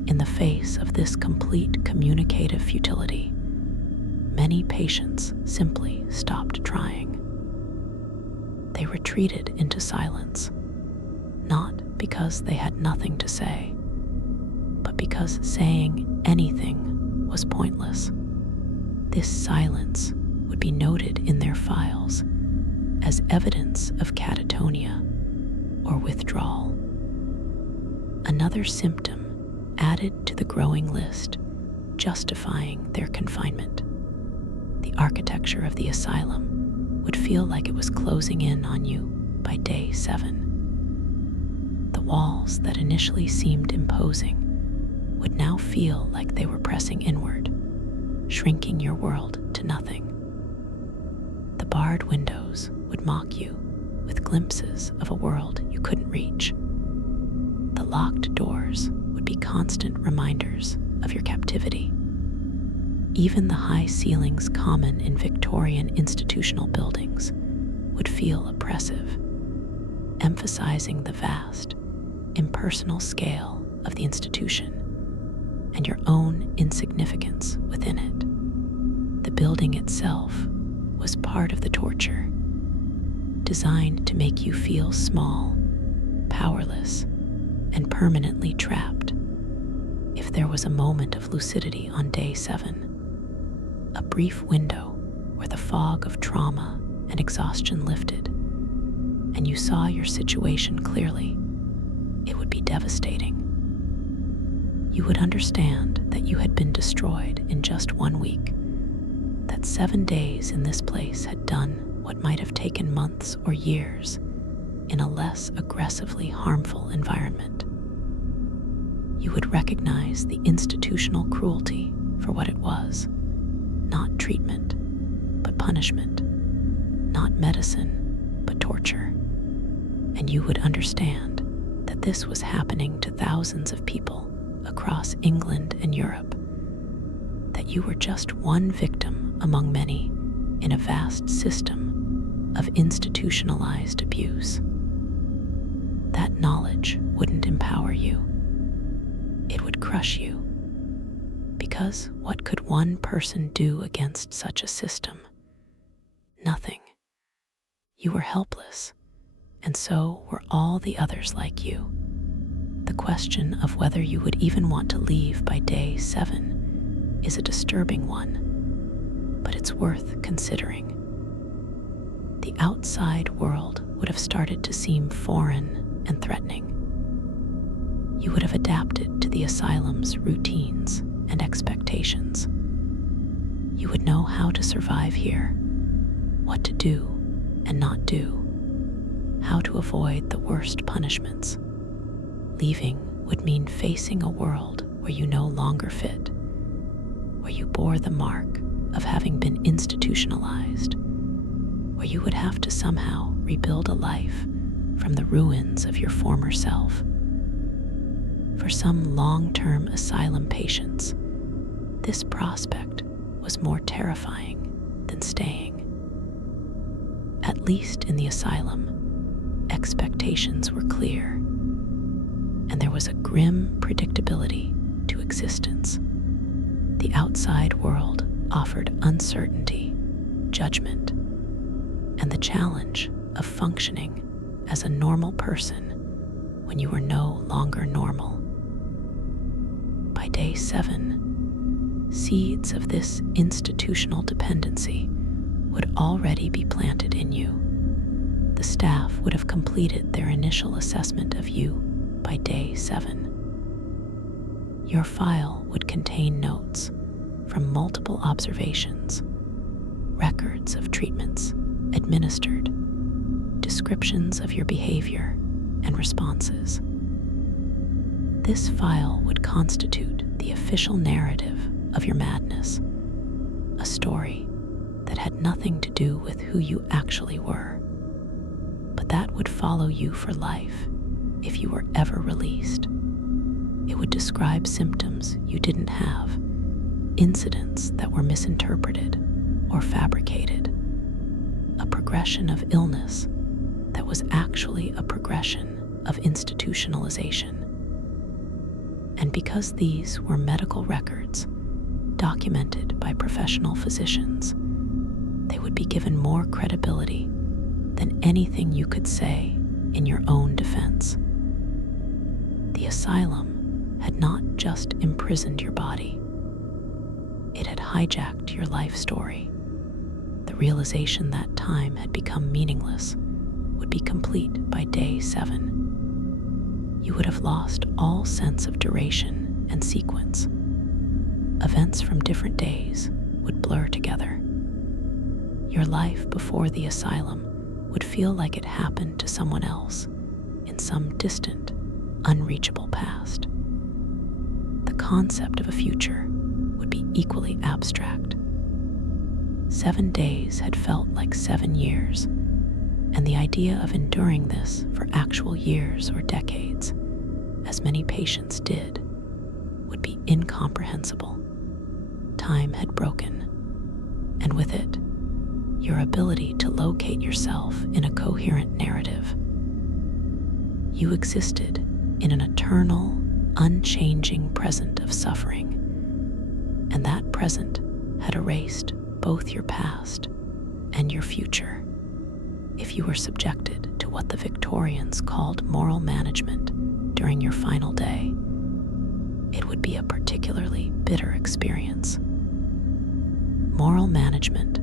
In the face of this complete communicative futility, many patients simply stopped trying. They retreated into silence, not because they had nothing to say, but because saying anything was pointless. This silence would be noted in their files as evidence of catatonia or withdrawal. Another symptom added to the growing list justifying their confinement. The architecture of the asylum would feel like it was closing in on you by day 7. The walls that initially seemed imposing would now feel like they were pressing inward, shrinking your world to nothing. The barred windows would mock you with glimpses of a world you couldn't reach. The locked doors would be constant reminders of your captivity. Even the high ceilings common in Victorian institutional buildings would feel oppressive, emphasizing the vast, impersonal scale of the institution and your own insignificance within it. The building itself was part of the torture, designed to make you feel small, powerless, and permanently trapped. If there was a moment of lucidity on day 7, a brief window where the fog of trauma and exhaustion lifted, and you saw your situation clearly, it would be devastating. You would understand that you had been destroyed in just 1 week, that 7 days in this place had done what might have taken months or years in a less aggressively harmful environment. You would recognize the institutional cruelty for what it was, not treatment, but punishment, not medicine, but torture. And you would understand that this was happening to thousands of people across England and Europe, that you were just one victim among many in a vast system of institutionalized abuse. That knowledge wouldn't empower you. crush you. Because what could one person do against such a system? Nothing. You were helpless, and so were all the others like you. The question of whether you would even want to leave by day 7 is a disturbing one, but it's worth considering. The outside world would have started to seem foreign and threatening. You would have adapted to the asylum's routines and expectations. You would know how to survive here, what to do and not do, how to avoid the worst punishments. Leaving would mean facing a world where you no longer fit, where you bore the mark of having been institutionalized, where you would have to somehow rebuild a life from the ruins of your former self. For some long-term asylum patients, this prospect was more terrifying than staying. At least in the asylum, expectations were clear, and there was a grim predictability to existence. The outside world offered uncertainty, judgment, and the challenge of functioning as a normal person when you were no longer normal. By day 7, seeds of this institutional dependency would already be planted in you. The staff would have completed their initial assessment of you by day 7. Your file would contain notes from multiple observations, records of treatments administered, descriptions of your behavior and responses. This file would constitute the official narrative of your madness, a story that had nothing to do with who you actually were, but that would follow you for life if you were ever released. It would describe symptoms you didn't have, incidents that were misinterpreted or fabricated, a progression of illness that was actually a progression of institutionalization. And because these were medical records documented by professional physicians, they would be given more credibility than anything you could say in your own defense. The asylum had not just imprisoned your body, it had hijacked your life story. The realization that time had become meaningless would be complete by day 7. You would have lost all sense of duration and sequence. Events from different days would blur together. Your life before the asylum would feel like it happened to someone else in some distant, unreachable past. The concept of a future would be equally abstract. 7 days had felt like 7 years, and the idea of enduring this for actual years or decades, as many patients did, would be incomprehensible. Time had broken, and with it, your ability to locate yourself in a coherent narrative. You existed in an eternal, unchanging present of suffering, and that present had erased both your past and your future. If you were subjected to what the Victorians called moral management during your final day, it would be a particularly bitter experience. Moral management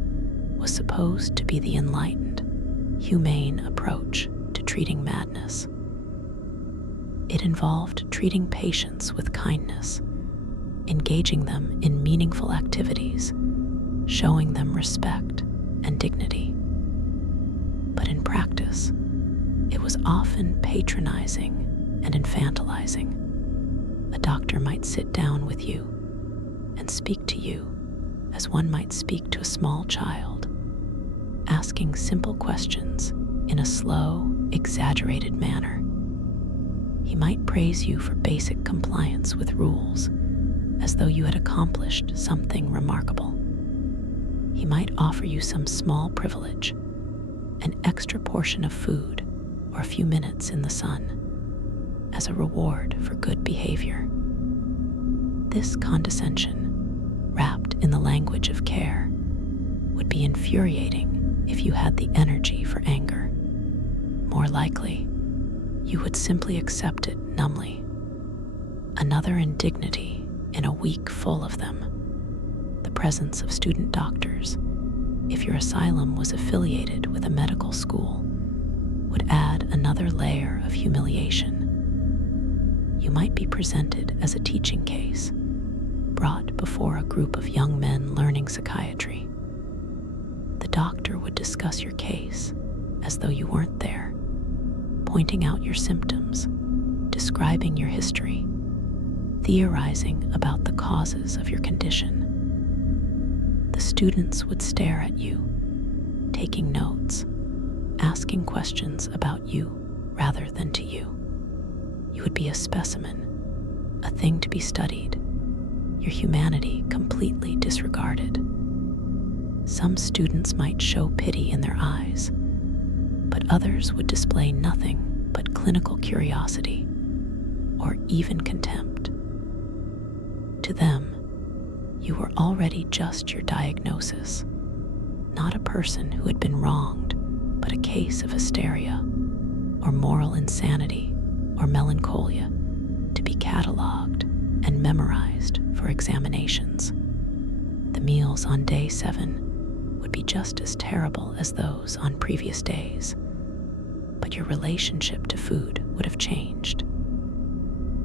was supposed to be the enlightened, humane approach to treating madness. It involved treating patients with kindness, engaging them in meaningful activities, showing them respect and dignity. But in practice, it was often patronizing and infantilizing. A doctor might sit down with you and speak to you as one might speak to a small child, asking simple questions in a slow, exaggerated manner. He might praise you for basic compliance with rules, as though you had accomplished something remarkable. He might offer you some small privilege, an extra portion of food or a few minutes in the sun, as a reward for good behavior. This condescension, wrapped in the language of care, would be infuriating if you had the energy for anger. More likely, you would simply accept it numbly. Another indignity in a week full of them. The presence of student doctors, if your asylum was affiliated with a medical school, would add another layer of humiliation. You might be presented as a teaching case, brought before a group of young men learning psychiatry. The doctor would discuss your case as though you weren't there, pointing out your symptoms, describing your history, theorizing about the causes of your condition. The students would stare at you, taking notes, asking questions about you rather than to you. You would be a specimen, a thing to be studied, your humanity completely disregarded. Some students might show pity in their eyes, but others would display nothing but clinical curiosity or even contempt. To them, you were already just your diagnosis, not a person who had been wronged, but a case of hysteria or moral insanity or melancholia to be cataloged and memorized for examinations. The meals on day 7 would be just as terrible as those on previous days, but your relationship to food would have changed.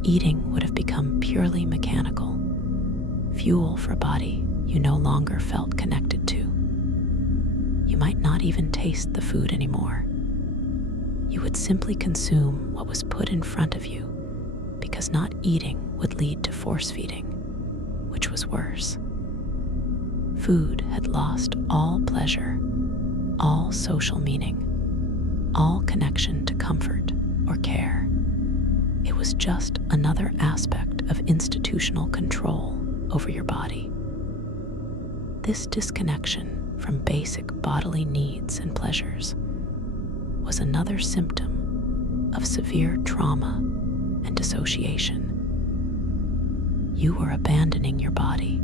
Eating would have become purely mechanical, fuel for a body you no longer felt connected to. You might not even taste the food anymore. You would simply consume what was put in front of you because not eating would lead to force feeding, which was worse. Food had lost all pleasure, all social meaning, all connection to comfort or care. It was just another aspect of institutional control over your body. This disconnection from basic bodily needs and pleasures was another symptom of severe trauma and dissociation. You were abandoning your body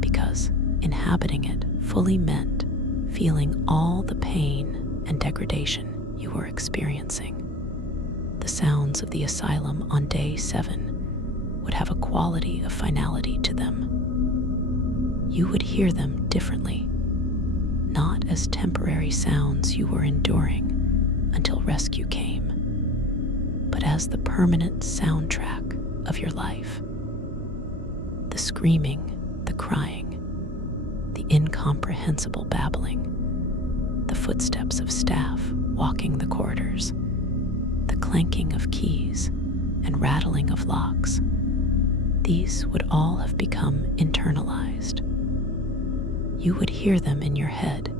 because inhabiting it fully meant feeling all the pain and degradation you were experiencing. The sounds of the asylum on day 7 would have a quality of finality to them. You would hear them differently, not as temporary sounds you were enduring until rescue came, but as the permanent soundtrack of your life. The screaming, the crying, the incomprehensible babbling, the footsteps of staff walking the corridors, the clanking of keys and rattling of locks, these would all have become internalized. You would hear them in your head,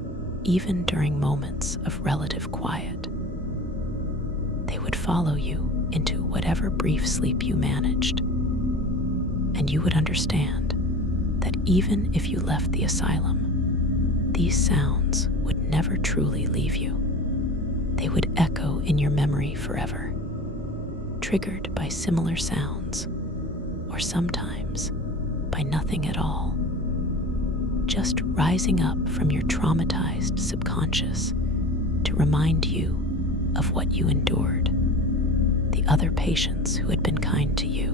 even during moments of relative quiet. They would follow you into whatever brief sleep you managed, and you would understand that even if you left the asylum, these sounds would never truly leave you. They would echo in your memory forever, triggered by similar sounds, or sometimes by nothing at all, just rising up from your traumatized subconscious to remind you of what you endured, the other patients who had been kind to you,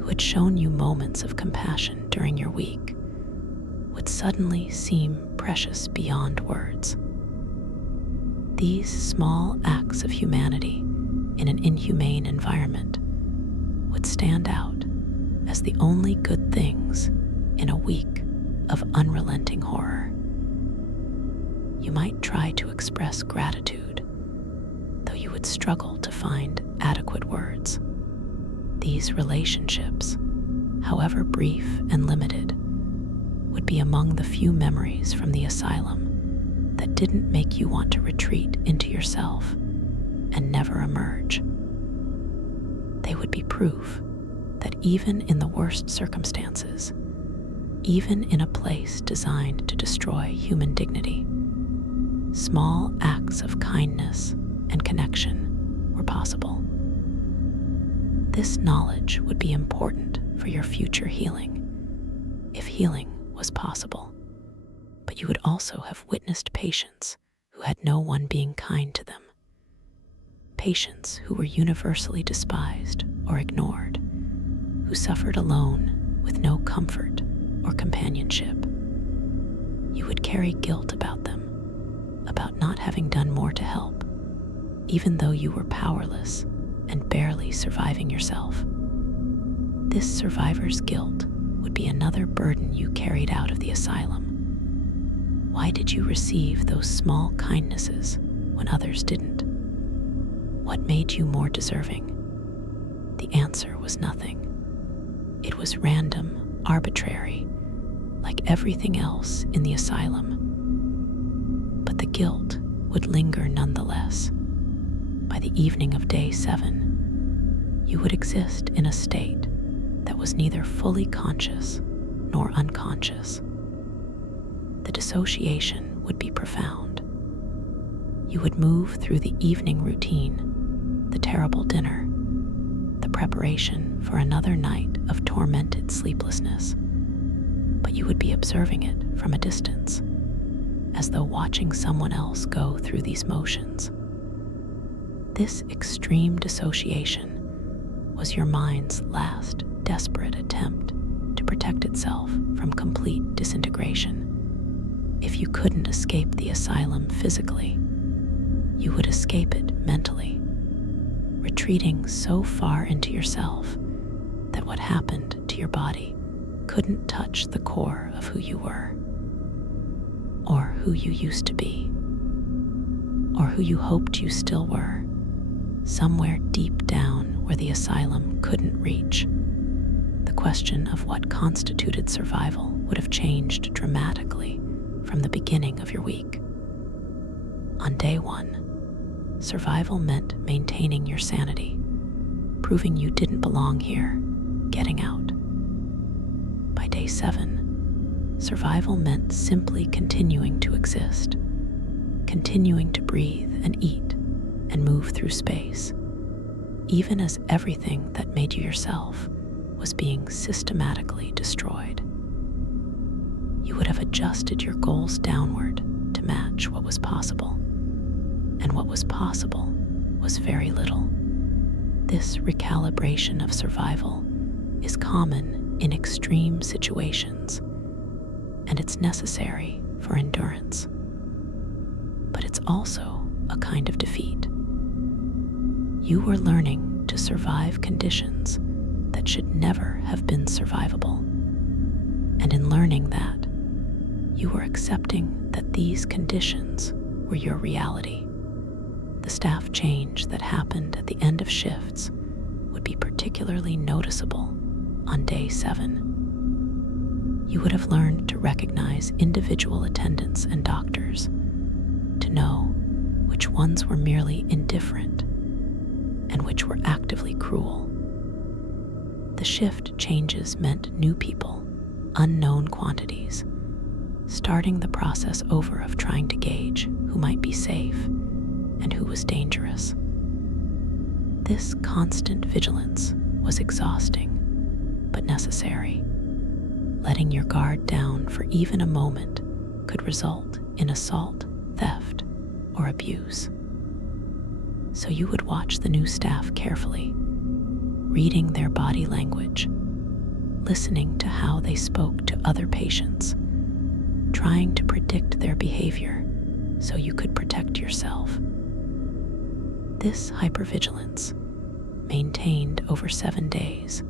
who had shown you moments of compassion during your week, would suddenly seem precious beyond words. These small acts of humanity in an inhumane environment would stand out as the only good things in a week of unrelenting horror. You might try to express gratitude, though you would struggle to find adequate words. These relationships, however brief and limited, would be among the few memories from the asylum that didn't make you want to retreat into yourself and never emerge. They would be proof that even in the worst circumstances, even in a place designed to destroy human dignity, small acts of kindness and connection were possible. This knowledge would be important for your future healing, if healing was possible. But you would also have witnessed patients who had no one being kind to them, patients who were universally despised or ignored, who suffered alone with no comfort or companionship. You would carry guilt about them, about not having done more to help, even though you were powerless and barely surviving yourself. This survivor's guilt would be another burden you carried out of the asylum. Why did you receive those small kindnesses when others didn't? What made you more deserving? The answer was nothing. It was random, arbitrary, like everything else in the asylum. But the guilt would linger nonetheless. By the evening of day 7, you would exist in a state that was neither fully conscious nor unconscious. The dissociation would be profound. You would move through the evening routine, the terrible dinner, the preparation for another night of tormented sleeplessness, but you would be observing it from a distance, as though watching someone else go through these motions. This extreme dissociation was your mind's last desperate attempt to protect itself from complete disintegration. If you couldn't escape the asylum physically, you would escape it mentally, retreating so far into yourself that what happened to your body couldn't touch the core of who you were, or who you used to be, or who you hoped you still were, somewhere deep down where the asylum couldn't reach. The question of what constituted survival would have changed dramatically from the beginning of your week. On day 1, survival meant maintaining your sanity, proving you didn't belong here, getting out. By day 7, survival meant simply continuing to exist, continuing to breathe and eat and move through space, even as everything that made you yourself was being systematically destroyed. You would have adjusted your goals downward to match what was possible, and what was possible was very little. This recalibration of survival is common in extreme situations, and it's necessary for endurance. But it's also a kind of defeat. You were learning to survive conditions that should never have been survivable. And in learning that, you were accepting that these conditions were your reality. The staff change that happened at the end of shifts would be particularly noticeable on day 7. You would have learned to recognize individual attendants and doctors, to know which ones were merely indifferent and which were actively cruel. The shift changes meant new people, unknown quantities, starting the process over of trying to gauge who might be safe and who was dangerous. This constant vigilance was exhausting, but necessary. Letting your guard down for even a moment could result in assault, theft, or abuse. So you would watch the new staff carefully, reading their body language, listening to how they spoke to other patients, trying to predict their behavior so you could protect yourself. This hypervigilance, maintained over 7 days,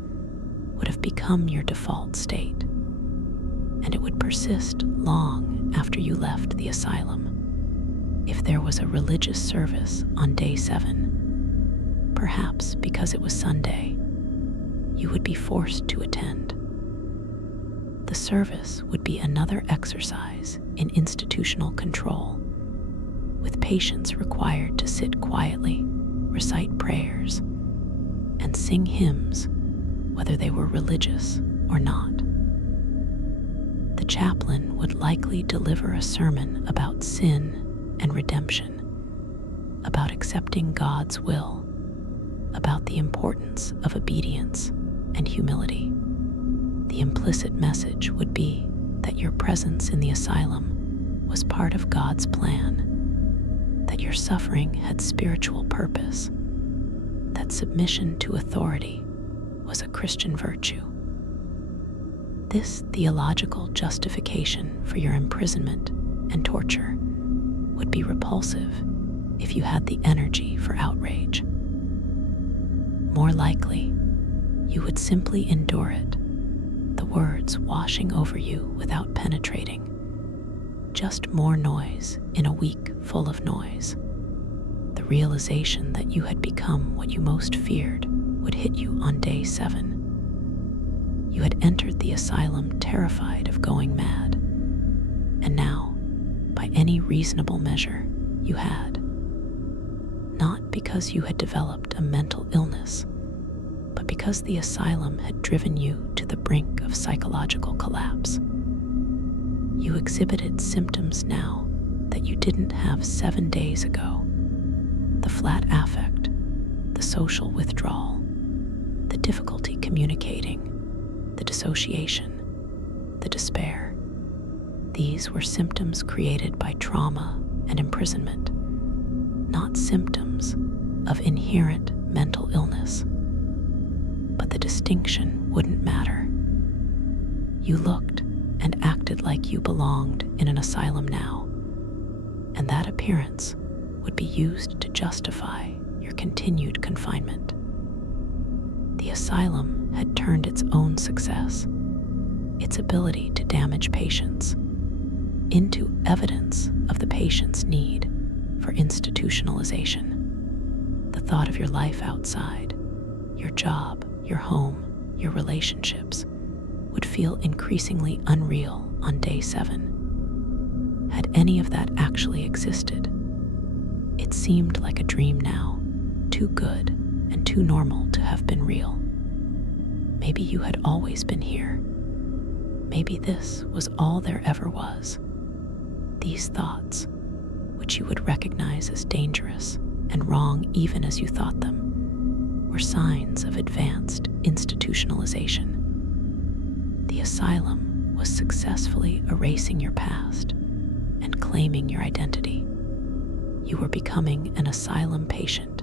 would have become your default state, and it would persist long after you left the asylum. If there was a religious service on day 7, perhaps because it was Sunday, you would be forced to attend. The service would be another exercise in institutional control, with patients required to sit quietly, recite prayers, and sing hymns, whether they were religious or not. The chaplain would likely deliver a sermon about sin and redemption, about accepting God's will, about the importance of obedience and humility. The implicit message would be that your presence in the asylum was part of God's plan, that your suffering had spiritual purpose, that submission to authority was a Christian virtue. This theological justification for your imprisonment and torture would be repulsive if you had the energy for outrage. More likely, you would simply endure it, the words washing over you without penetrating, just more noise in a week full of noise. The realization that you had become what you most feared would hit you on day 7. You had entered the asylum terrified of going mad, and now, by any reasonable measure, you had. Not because you had developed a mental illness, but because the asylum had driven you to the brink of psychological collapse. You exhibited symptoms now that you didn't have 7 days ago. The flat affect, the social withdrawal, the difficulty communicating, the dissociation, the despair. These were symptoms created by trauma and imprisonment, not symptoms of inherent mental illness. But the distinction wouldn't matter. You looked and acted like you belonged in an asylum now, and that appearance would be used to justify your continued confinement. The asylum had turned its own success, its ability to damage patients, into evidence of the patient's need for institutionalization. The thought of your life outside, your job, your home, your relationships, would feel increasingly unreal on day 7. Had any of that actually existed? It seemed like a dream now, too good and too normal to have been real. Maybe you had always been here. Maybe this was all there ever was. These thoughts, which you would recognize as dangerous and wrong even as you thought them, were signs of advanced institutionalization. The asylum was successfully erasing your past and claiming your identity. You were becoming an asylum patient,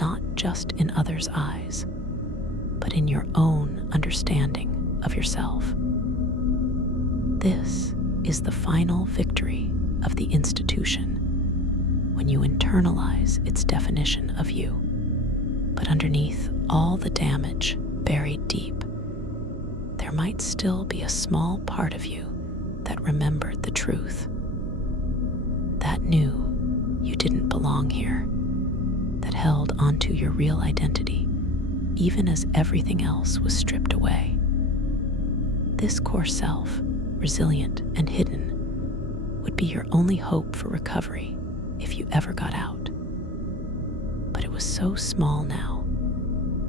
not just in others' eyes, but in your own understanding of yourself. This is the final victory of the institution, when you internalize its definition of you. But underneath all the damage buried deep, there might still be a small part of you that remembered the truth, that knew you didn't belong here, that held onto your real identity even as everything else was stripped away. This core self, resilient and hidden, would be your only hope for recovery if you ever got out. But it was so small now,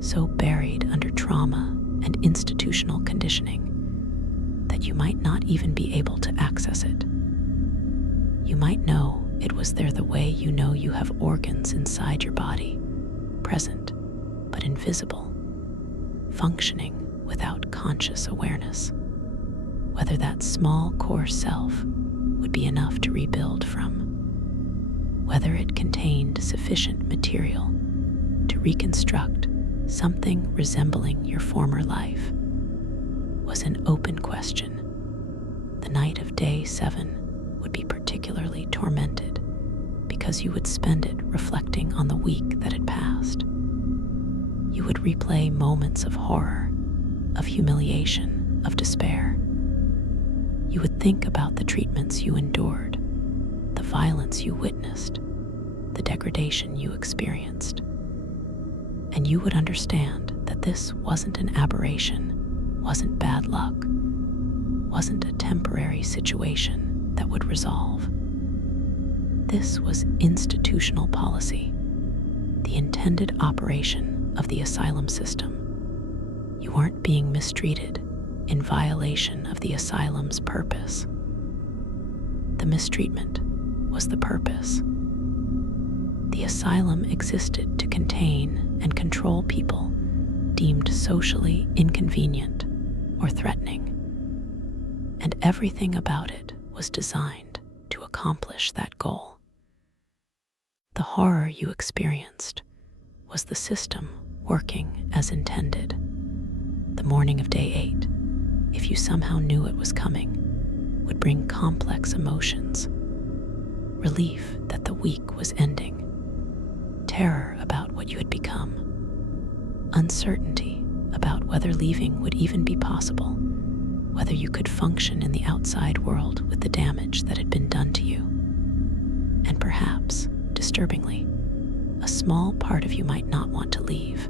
so buried under trauma and institutional conditioning, that you might not even be able to access it. You might know it was there the way you know you have organs inside your body, present but invisible, functioning without conscious awareness. Whether that small core self would be enough to rebuild from, whether it contained sufficient material to reconstruct something resembling your former life, was an open question. The night of day 7 would be particularly tormented because you would spend it reflecting on the week that had passed. You would replay moments of horror, of humiliation, of despair. You would think about the treatments you endured, the violence you witnessed, the degradation you experienced. And you would understand that this wasn't an aberration, wasn't bad luck, wasn't a temporary situation that would resolve. This was institutional policy, the intended operation of the asylum system. You weren't being mistreated in violation of the asylum's purpose. The mistreatment was the purpose. The asylum existed to contain and control people deemed socially inconvenient or threatening, and everything about it was designed to accomplish that goal. The horror you experienced was the system working as intended. The morning of day 8, if you somehow knew it was coming, would bring complex emotions. Relief that the week was ending, terror about what you had become, uncertainty about whether leaving would even be possible, whether you could function in the outside world with the damage that had been done to you. And perhaps, disturbingly, a small part of you might not want to leave,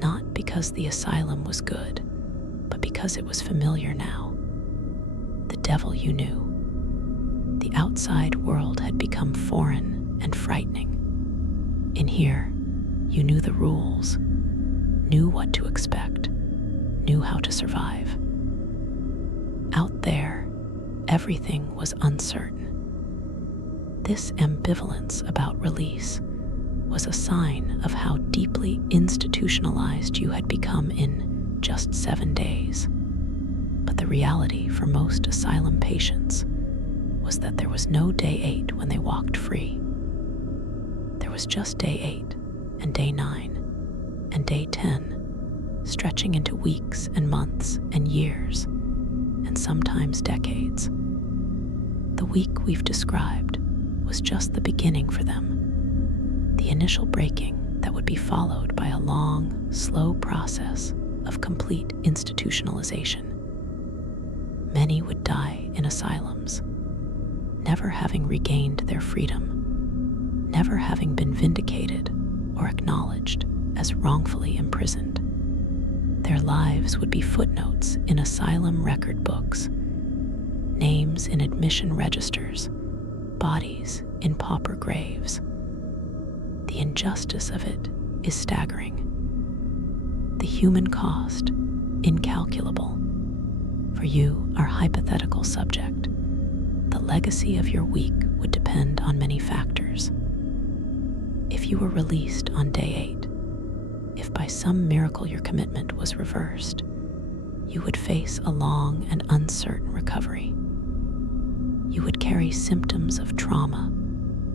not because the asylum was good, but because it was familiar now. The devil you knew. The outside world had become foreign and frightening. In here, you knew the rules, knew what to expect, knew how to survive. Out there, everything was uncertain. This ambivalence about release was a sign of how deeply institutionalized you had become in just 7 days. But the reality for most asylum patients was that there was no day 8 when they walked free. There was just day 8 and day 9 and day 10, stretching into weeks and months and years, and sometimes decades. The week we've described was just the beginning for them, the initial breaking that would be followed by a long, slow process of complete institutionalization. Many would die in asylums, never having regained their freedom, never having been vindicated or acknowledged as wrongfully imprisoned. Their lives would be footnotes in asylum record books, names in admission registers, bodies in pauper graves. The injustice of it is staggering. The human cost, incalculable. For you, our hypothetical subject, the legacy of your week would depend on many factors. If you were released on day 8, if by some miracle your commitment was reversed, you would face a long and uncertain recovery. You would carry symptoms of trauma,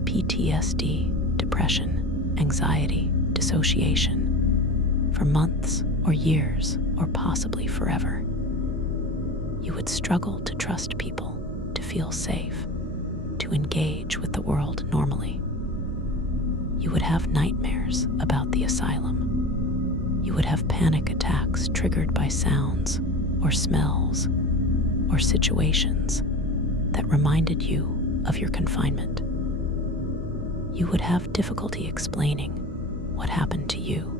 PTSD, depression, anxiety, dissociation, for months or years or possibly forever. You would struggle to trust people, to feel safe, to engage with the world normally. You would have nightmares about the asylum. You would have panic attacks triggered by sounds or smells or situations that reminded you of your confinement. You would have difficulty explaining what happened to you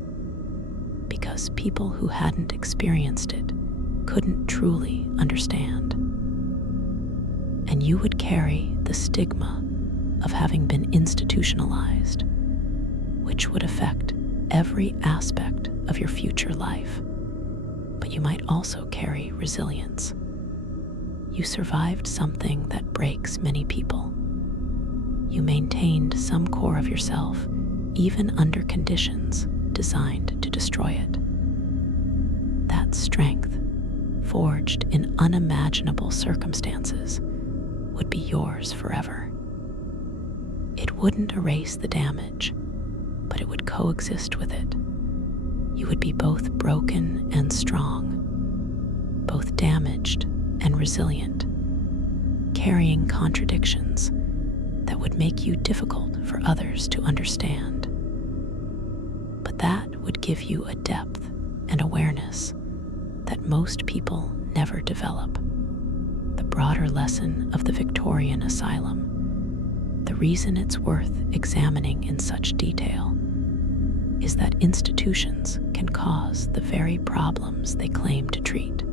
because people who hadn't experienced it couldn't truly understand. And you would carry the stigma of having been institutionalized, which would affect every aspect of your future life. But you might also carry resilience. You survived something that breaks many people. You maintained some core of yourself, even under conditions designed to destroy it. That strength, forged in unimaginable circumstances, would be yours forever. It wouldn't erase the damage, but it would coexist with it. You would be both broken and strong, both damaged and resilient, carrying contradictions that would make you difficult for others to understand. But that would give you a depth and awareness that most people never develop. The broader lesson of the Victorian Asylum, the reason it's worth examining in such detail, is that institutions can cause the very problems they claim to treat.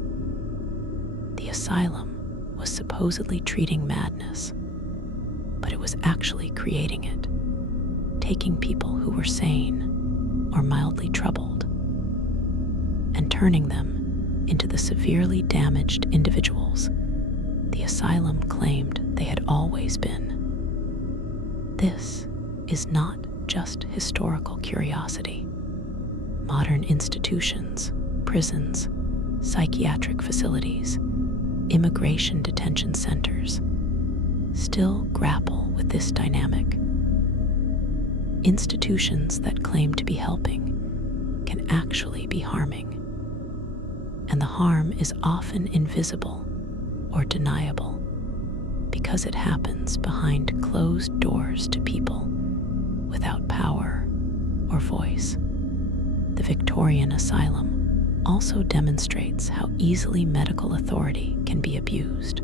The asylum was supposedly treating madness, but it was actually creating it, taking people who were sane or mildly troubled and turning them into the severely damaged individuals the asylum claimed they had always been. This is not just historical curiosity. Modern institutions, prisons, psychiatric facilities, immigration detention centers still grapple with this dynamic. Institutions that claim to be helping can actually be harming, and the harm is often invisible or deniable because it happens behind closed doors to people without power or voice. The Victorian Asylum also demonstrates how easily medical authority can be abused.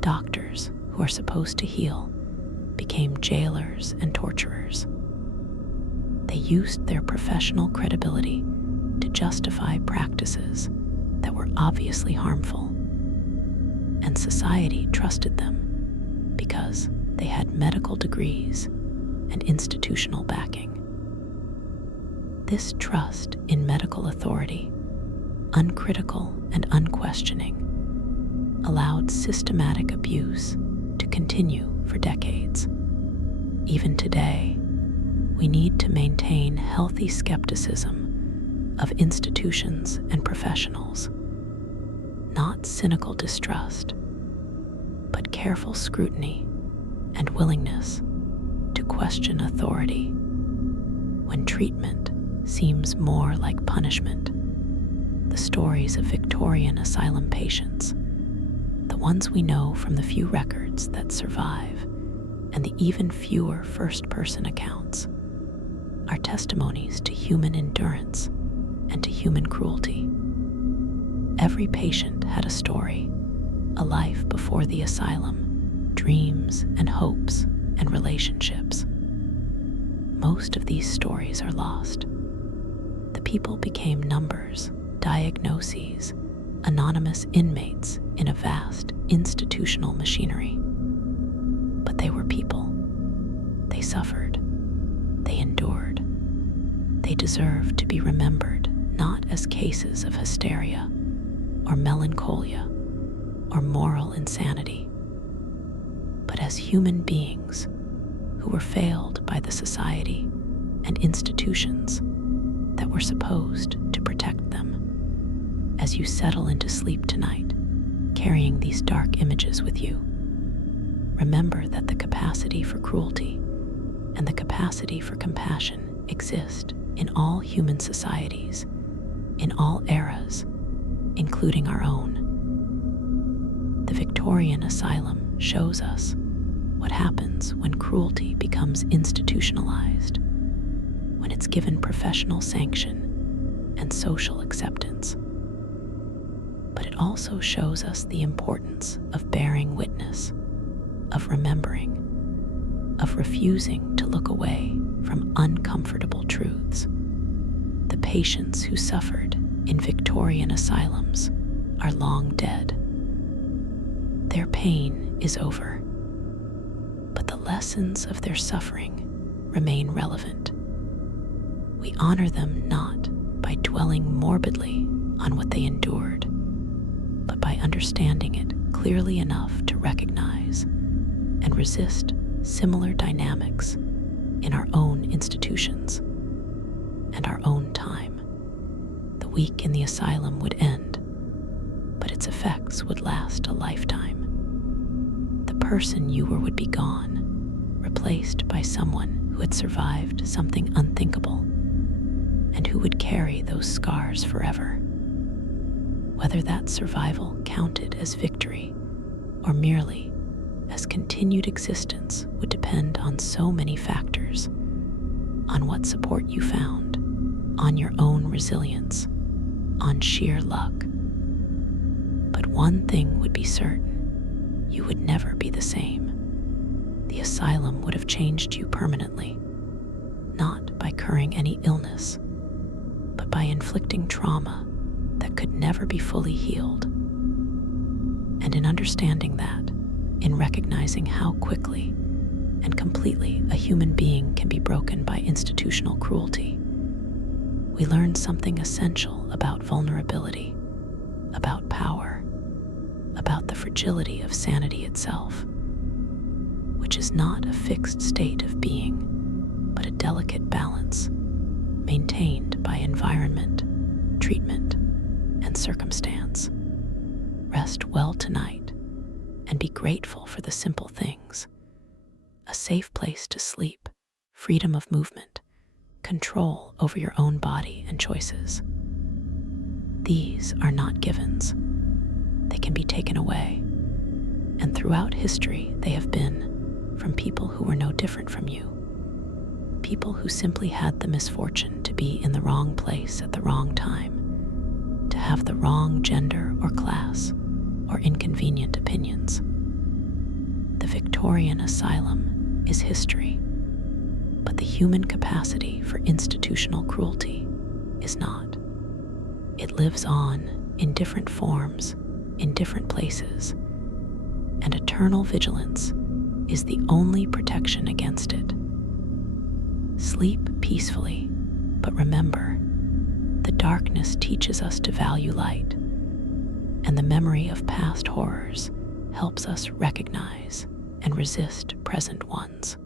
Doctors who are supposed to heal became jailers and torturers. They used their professional credibility to justify practices that were obviously harmful, and society trusted them because they had medical degrees and institutional backing. This trust in medical authority, uncritical and unquestioning, allowed systematic abuse to continue for decades. Even today, we need to maintain healthy skepticism of institutions and professionals, not cynical distrust, but careful scrutiny and willingness to question authority when treatment seems more like punishment. The stories of Victorian asylum patients, the ones we know from the few records that survive and the even fewer first-person accounts, are testimonies to human endurance and to human cruelty. Every patient had a story, a life before the asylum, dreams and hopes and relationships. Most of these stories are lost. The people became numbers, diagnoses, anonymous inmates in a vast institutional machinery. But they were people. They suffered. They endured. They deserve to be remembered not as cases of hysteria or melancholia or moral insanity, but as human beings who were failed by the society and institutions that were supposed to protect them. As you settle into sleep tonight, carrying these dark images with you, remember that the capacity for cruelty and the capacity for compassion exist in all human societies, in all eras, including our own. The Victorian Asylum shows us what happens when cruelty becomes institutionalized, when it's given professional sanction and social acceptance. But it also shows us the importance of bearing witness, of remembering, of refusing to look away from uncomfortable truths. The patients who suffered in Victorian asylums are long dead. Their pain is over, but the lessons of their suffering remain relevant. We honor them not by dwelling morbidly on what they endured, but by understanding it clearly enough to recognize and resist similar dynamics in our own institutions and our own time. The week in the asylum would end, but its effects would last a lifetime. The person you were would be gone, replaced by someone who had survived something unthinkable and who would carry those scars forever. Whether that survival counted as victory or merely as continued existence would depend on so many factors, on what support you found, on your own resilience, on sheer luck. But one thing would be certain: you would never be the same. The asylum would have changed you permanently, not by curing any illness, but by inflicting trauma that could never be fully healed. And in understanding that, in recognizing how quickly and completely a human being can be broken by institutional cruelty, we learn something essential about vulnerability, about power, about the fragility of sanity itself, which is not a fixed state of being, but a delicate balance maintained by environment, treatment, and circumstance. Rest well tonight and be grateful for the simple things: a safe place to sleep, freedom of movement, control over your own body and choices. These are not givens. They can be taken away, and throughout history they have been from people who were no different from you. People who simply had the misfortune to be in the wrong place at the wrong time, to have the wrong gender or class or inconvenient opinions. The Victorian Asylum is history, but the human capacity for institutional cruelty is not. It lives on in different forms, in different places, and eternal vigilance is the only protection against it. Sleep peacefully, but remember, the darkness teaches us to value light, and the memory of past horrors helps us recognize and resist present ones.